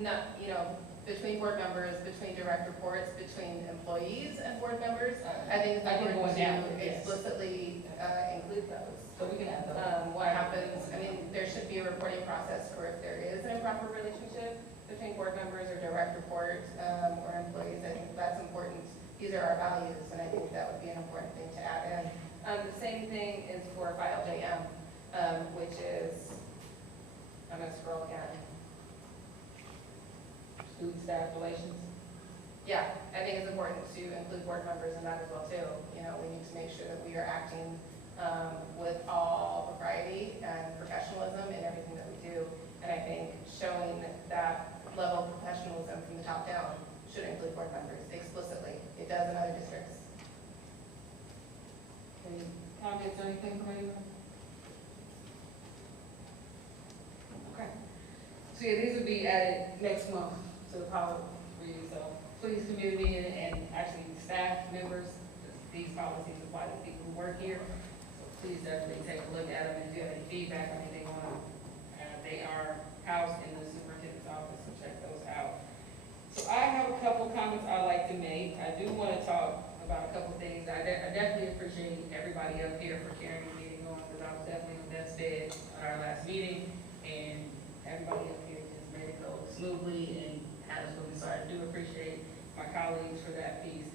not, between board members, between direct reports, between employees and board members, I think it's I think important going down, to yes. explicitly include those. So we can add those. What happens, I mean, there should be a reporting process for if there is an improper relationship between board members or direct reports, or employees. I think that's important. These are our values, and I think that would be an important thing to add in. The same thing is for file JM, which is, I'm gonna scroll again. Student staff relations. Yeah, I think it's important to include board members in that as well too. We need to make sure that we are acting with all propriety and professionalism in everything that we do. And I think showing that level of professionalism from the top down should include board members explicitly. It does in other districts. Any comments or anything from anyone? Okay. So yeah, these will be added next month to the policy review. So please, community and actually staff members, these policies apply to people who work here. So please definitely take a look at them, and if you have any feedback on anything on them, they are housed in the superintendent's office, so check those out. So I have a couple comments I'd like to make. I do want to talk about a couple things. I definitely appreciate everybody up here for carrying the meeting on, because I was definitely on deathbed at our last meeting, and everybody up here just made it go smoothly and had us moving. So I do appreciate my colleagues for that piece.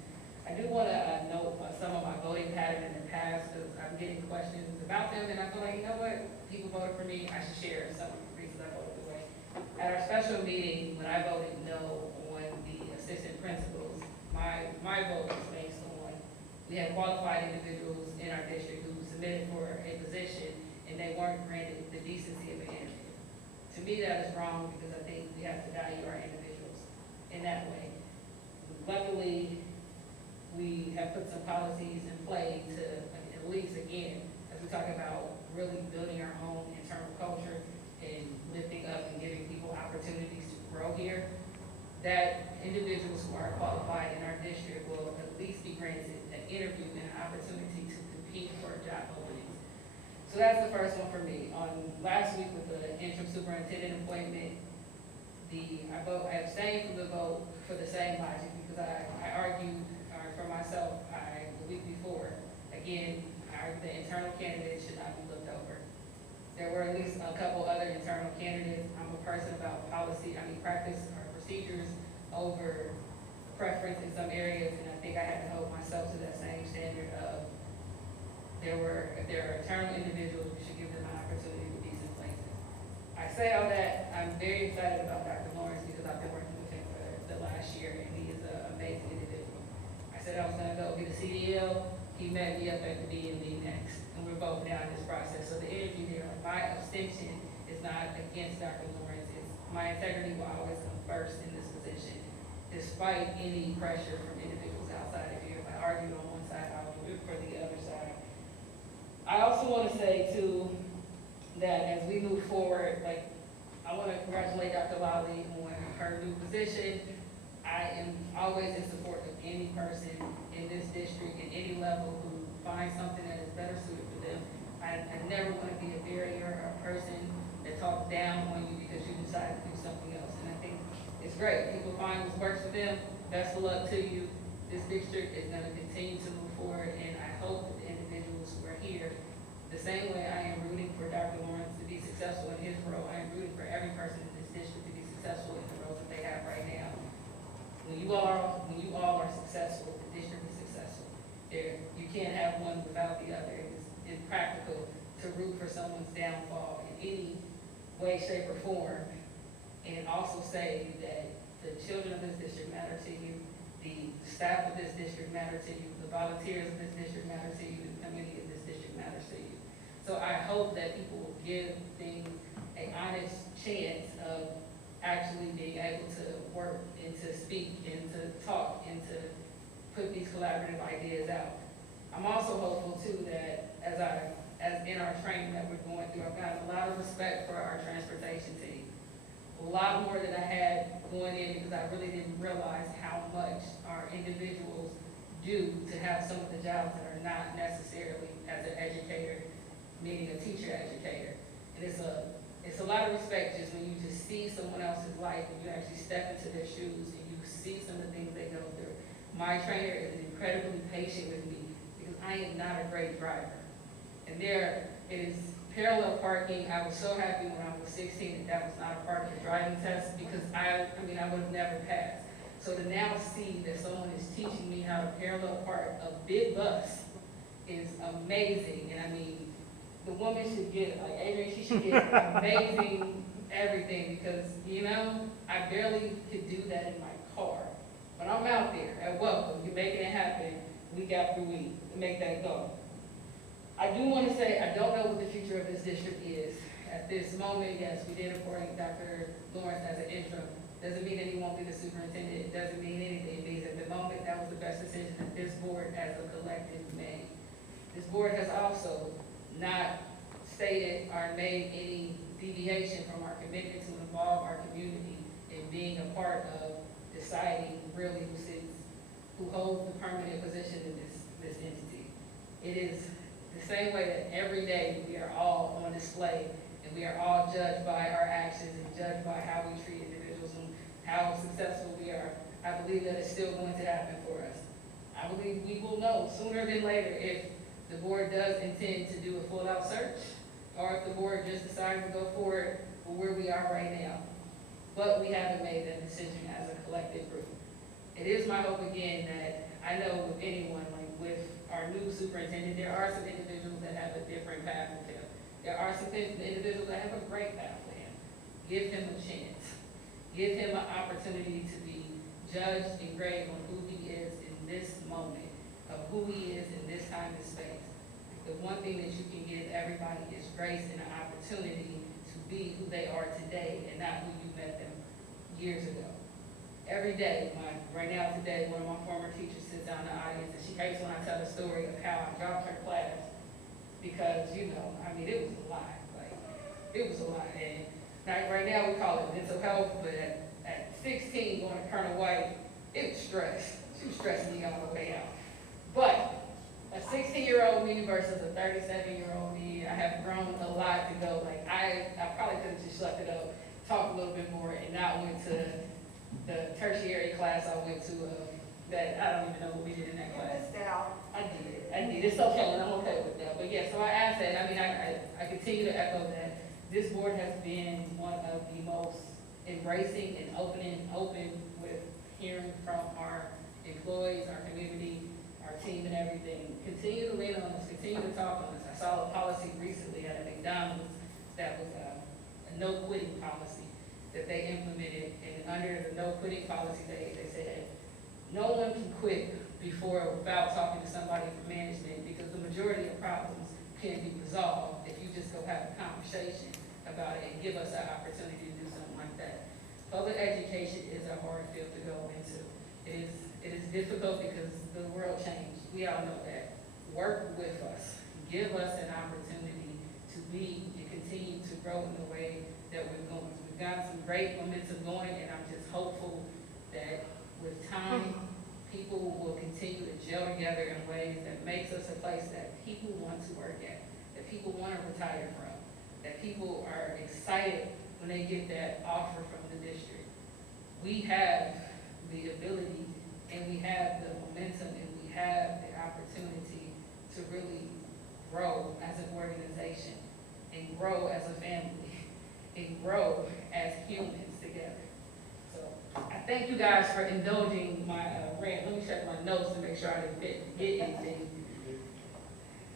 I do want to note some of my voting pattern in the past, because I'm getting questions about them, and I feel like, you know what, people voted for me, I should share some of the reasons I voted the way. At our special meeting, when I voted no on the assistant principals, my vote was based on, we had qualified individuals in our district who submitted for a position, and they weren't granted the decency of an interview. To me, that is wrong, because I think we have to value our individuals in that way. Luckily, we have put some policies in play to, at least again, as we talk about really building our own internal culture and lifting up and giving people opportunities to grow here, that individuals who are qualified in our district will at least be granted an interview and an opportunity to compete for job openings. So that's the first one for me. On last week with the interim superintendent appointment, I abstained from the vote for the same logic, because I argued for myself, the week before, again, the internal candidates should not be looked over. There were at least a couple other internal candidates. I'm a person about practice or procedures over preference in some areas, and I think I had to hold myself to that same standard of, if there are internal individuals, we should give them an opportunity to be decent places. I say all that, I'm very excited about Dr. Lawrence, because I've been working with him for the last year, and he is an amazing individual. I said I was gonna go get a CDL, he met me up at the DMV next, and we're both now in this process. So the interview here, my abstention is not against Dr. Lawrence, it's my integrity will always come first in this position, despite any pressure from individuals outside of here. If I argue on one side, I'll do it for the other side. I also want to say too, that as we move forward, I want to congratulate Dr. Lally on her new position. I am always in support of any person in this district at any level who finds something that is better suited for them. I never want to be a barrier or a person that talks down on you because you decide to do something else. And I think it's great. People find what works for them. Best of luck to you. This district is going to continue to move forward, and I hope that the individuals who are here, the same way I am rooting for Dr. Lawrence to be successful in his role, I am rooting for every person in this district to be successful in the roles that they have right now. When you all are successful, the district is successful. You can't have one without the other. It's impractical to root for someone's downfall in any way, shape, or form, and also say that the children of this district matter to you, the staff of this district matter to you, the volunteers of this district matter to you, and the community of this district matters to you. So I hope that people will give things an honest chance of actually being able to work and to speak and to talk and to put these collaborative ideas out. I'm also hopeful too that as in our training that we're going through, I've got a lot of respect for our transportation team. A lot more than I had going in, because I really didn't realize how much our individuals do to have some of the jobs that are not necessarily as an educator, meaning a teacher educator. And it's a lot of respect just when you just see someone else's life and you actually step into their shoes and you see some of the things they go through. My trainer is incredibly patient with me because I am not a great driver. And there is parallel parking. I was so happy when I was 16 that was not a part of the driving test because I would have never passed. So to now see that someone is teaching me how to parallel park a big bus is amazing. And I mean, the woman should get, like Adrian, she should get amazing everything because, you know, I barely could do that in my car. But I'm out there at Welcome, you're making it happen week after week to make that go. I do want to say, I don't know what the future of this district is. At this moment, yes, we did appoint Dr. Lawrence as an interim. Doesn't mean that he won't be the superintendent. It doesn't mean anything. It means at the moment, that was the best decision that this board as a collective made. This board has also not stated or made any deviation from our commitment to involve our community in being a part of deciding really who holds the permanent position in this entity. It is the same way that every day we are all on display and we are all judged by our actions and judged by how we treat individuals and how successful we are. I believe that it's still going to happen for us. I believe we will know sooner than later if the board does intend to do a full-out search or if the board just decides to go forward with where we are right now. But we haven't made that decision as a collective group. It is my hope again that I know with anyone, like with our new superintendent, there are some individuals that have a different path with him. There are some individuals that have a great path with him. Give him a chance. Give him an opportunity to be judged and graded on who he is in this moment, of who he is in this time and space. The one thing that you can give everybody is grace and an opportunity to be who they are today and not who you met them years ago. Every day, right now today, one of my former teachers sits down in the audience and she hates when I tell the story of how I dropped her class because, you know, I mean, it was a lot. Like, it was a lot. And like, right now we call it mental health, but at 16 going to Colonel White, it was stress. She was stressing me all the way out. But a 16-year-old me versus a 37-year-old me, I have grown a lot to go. Like, I probably could have just slept it up, talked a little bit more, and not went to the tertiary class I went to that I don't even know what we did in that class. I did. It's okay, and I'm okay with that. But yeah, so I asked that. I mean, I continue to echo that. This board has been one of the most embracing and open with hearing from our employees, our community, our team and everything. Continue to lean on us, continue to talk on us. I saw a policy recently at a McDonald's that was a no quitting policy that they implemented, and under the no quitting policy, they said no one can quit without talking to somebody from management because the majority of problems can be resolved if you just go have a conversation about it and give us an opportunity to do something like that. Public education is a hard field to go into. It is difficult because the world changed. We all know that. Work with us. Give us an opportunity to be and continue to grow in the way that we're going. We've got some great momentum going, and I'm just hopeful that with time, people will continue to gel together in ways that makes us a place that people want to work at, that people want to retire from, that people are excited when they get that offer from the district. We have the ability, and we have the momentum, and we have the opportunity to really grow as an organization, and grow as a family, and grow as humans together. So I thank you guys for indulging my rant. Let me check my notes to make sure I didn't forget anything.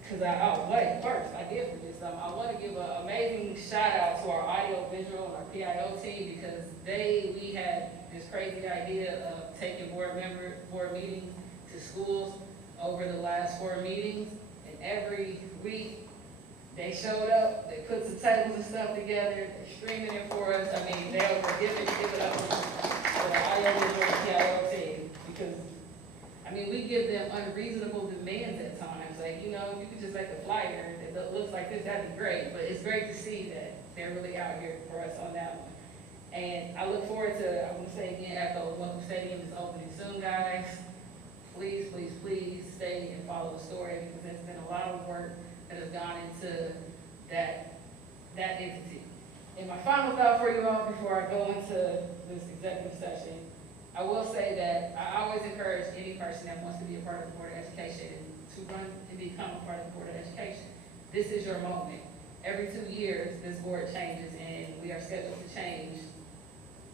First, I did for this. I want to give an amazing shout out to our audio visual and our PIO team because we had this crazy idea of taking board meetings to schools over the last 4 meetings, and every week they showed up, they put some tables and stuff together, they're streaming it for us. I mean, they were giving it up to the audio visual and PIO team because, I mean, we give them unreasonable demands at times. Like, you know, you could just make a flyer that looks like this, that'd be great. But it's great to see that they're really out here for us on that one. And I look forward to, I'm going to say again, echo, Welcome Stadium is opening soon, guys. Please, please, please stay and follow the story because there's been a lot of work that has gone into that entity. And And my final thought for you all before I go into this executive session, I will say that I always encourage any person that wants to be a part of the Board of Education to run and become a part of the Board of Education. This is your moment. Every 2 years, this board changes, and we are scheduled to change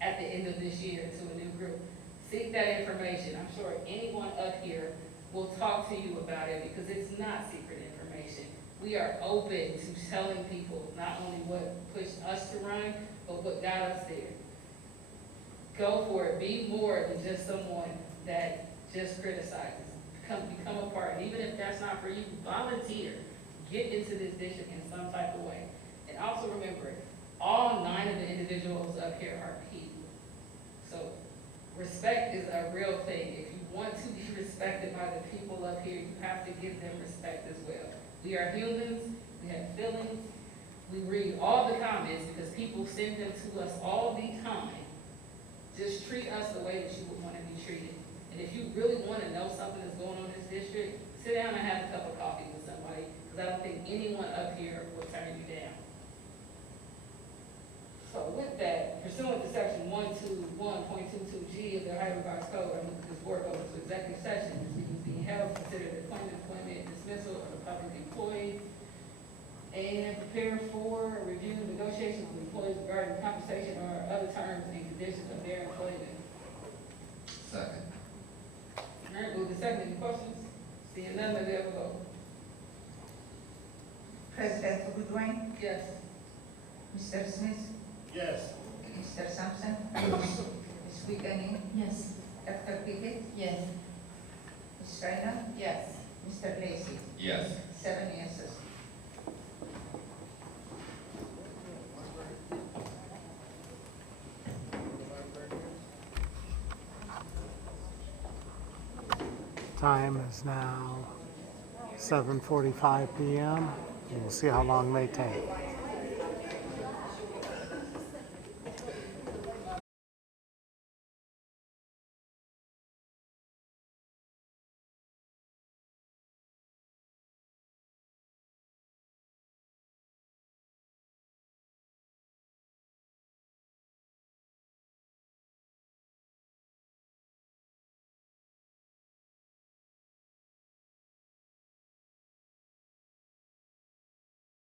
at the end of this year to a new group. Seek that information. I'm sure anyone up here will talk to you about it because it's not secret information. We are open to telling people not only what pushed us to run, but what got us there. Go for it. Be more than just someone that just criticizes. Become a part. And even if that's not for you, volunteer. Get into this district in some type of way. And also remember, all 9 of the individuals up here are people. So respect is a real thing. If you want to be respected by the people up here, you have to give them respect as well. We are humans, we have feelings, we read all the comments because people send them to us all the time. Just treat us the way that you would want to be treated. And if you really want to know something that's going on in this district, sit down and have a cup of coffee with somebody, because I don't think anyone up here will turn you down. So with that, pursuant to section 121.22G of the Ohio Revised Code, I move that this board goes into executive session. This meeting is being held, consider the employment, dismissal of a public employee, and prepare for a review of negotiations with employees regarding compensation or other terms and conditions of their employment. Second. All right, move to second. Any questions? Seeing none, may we have a vote? President Goodwin, Yes. Mr. Smith, Yes. Mr. Sampson, Ms. Wiegany, Yes. Dr. Pickett, Yes. Ms. Reina, Yes. Mr. Lacy. Yes. 7 yeses. Time is now 7:45 p.m. We'll see how long they take.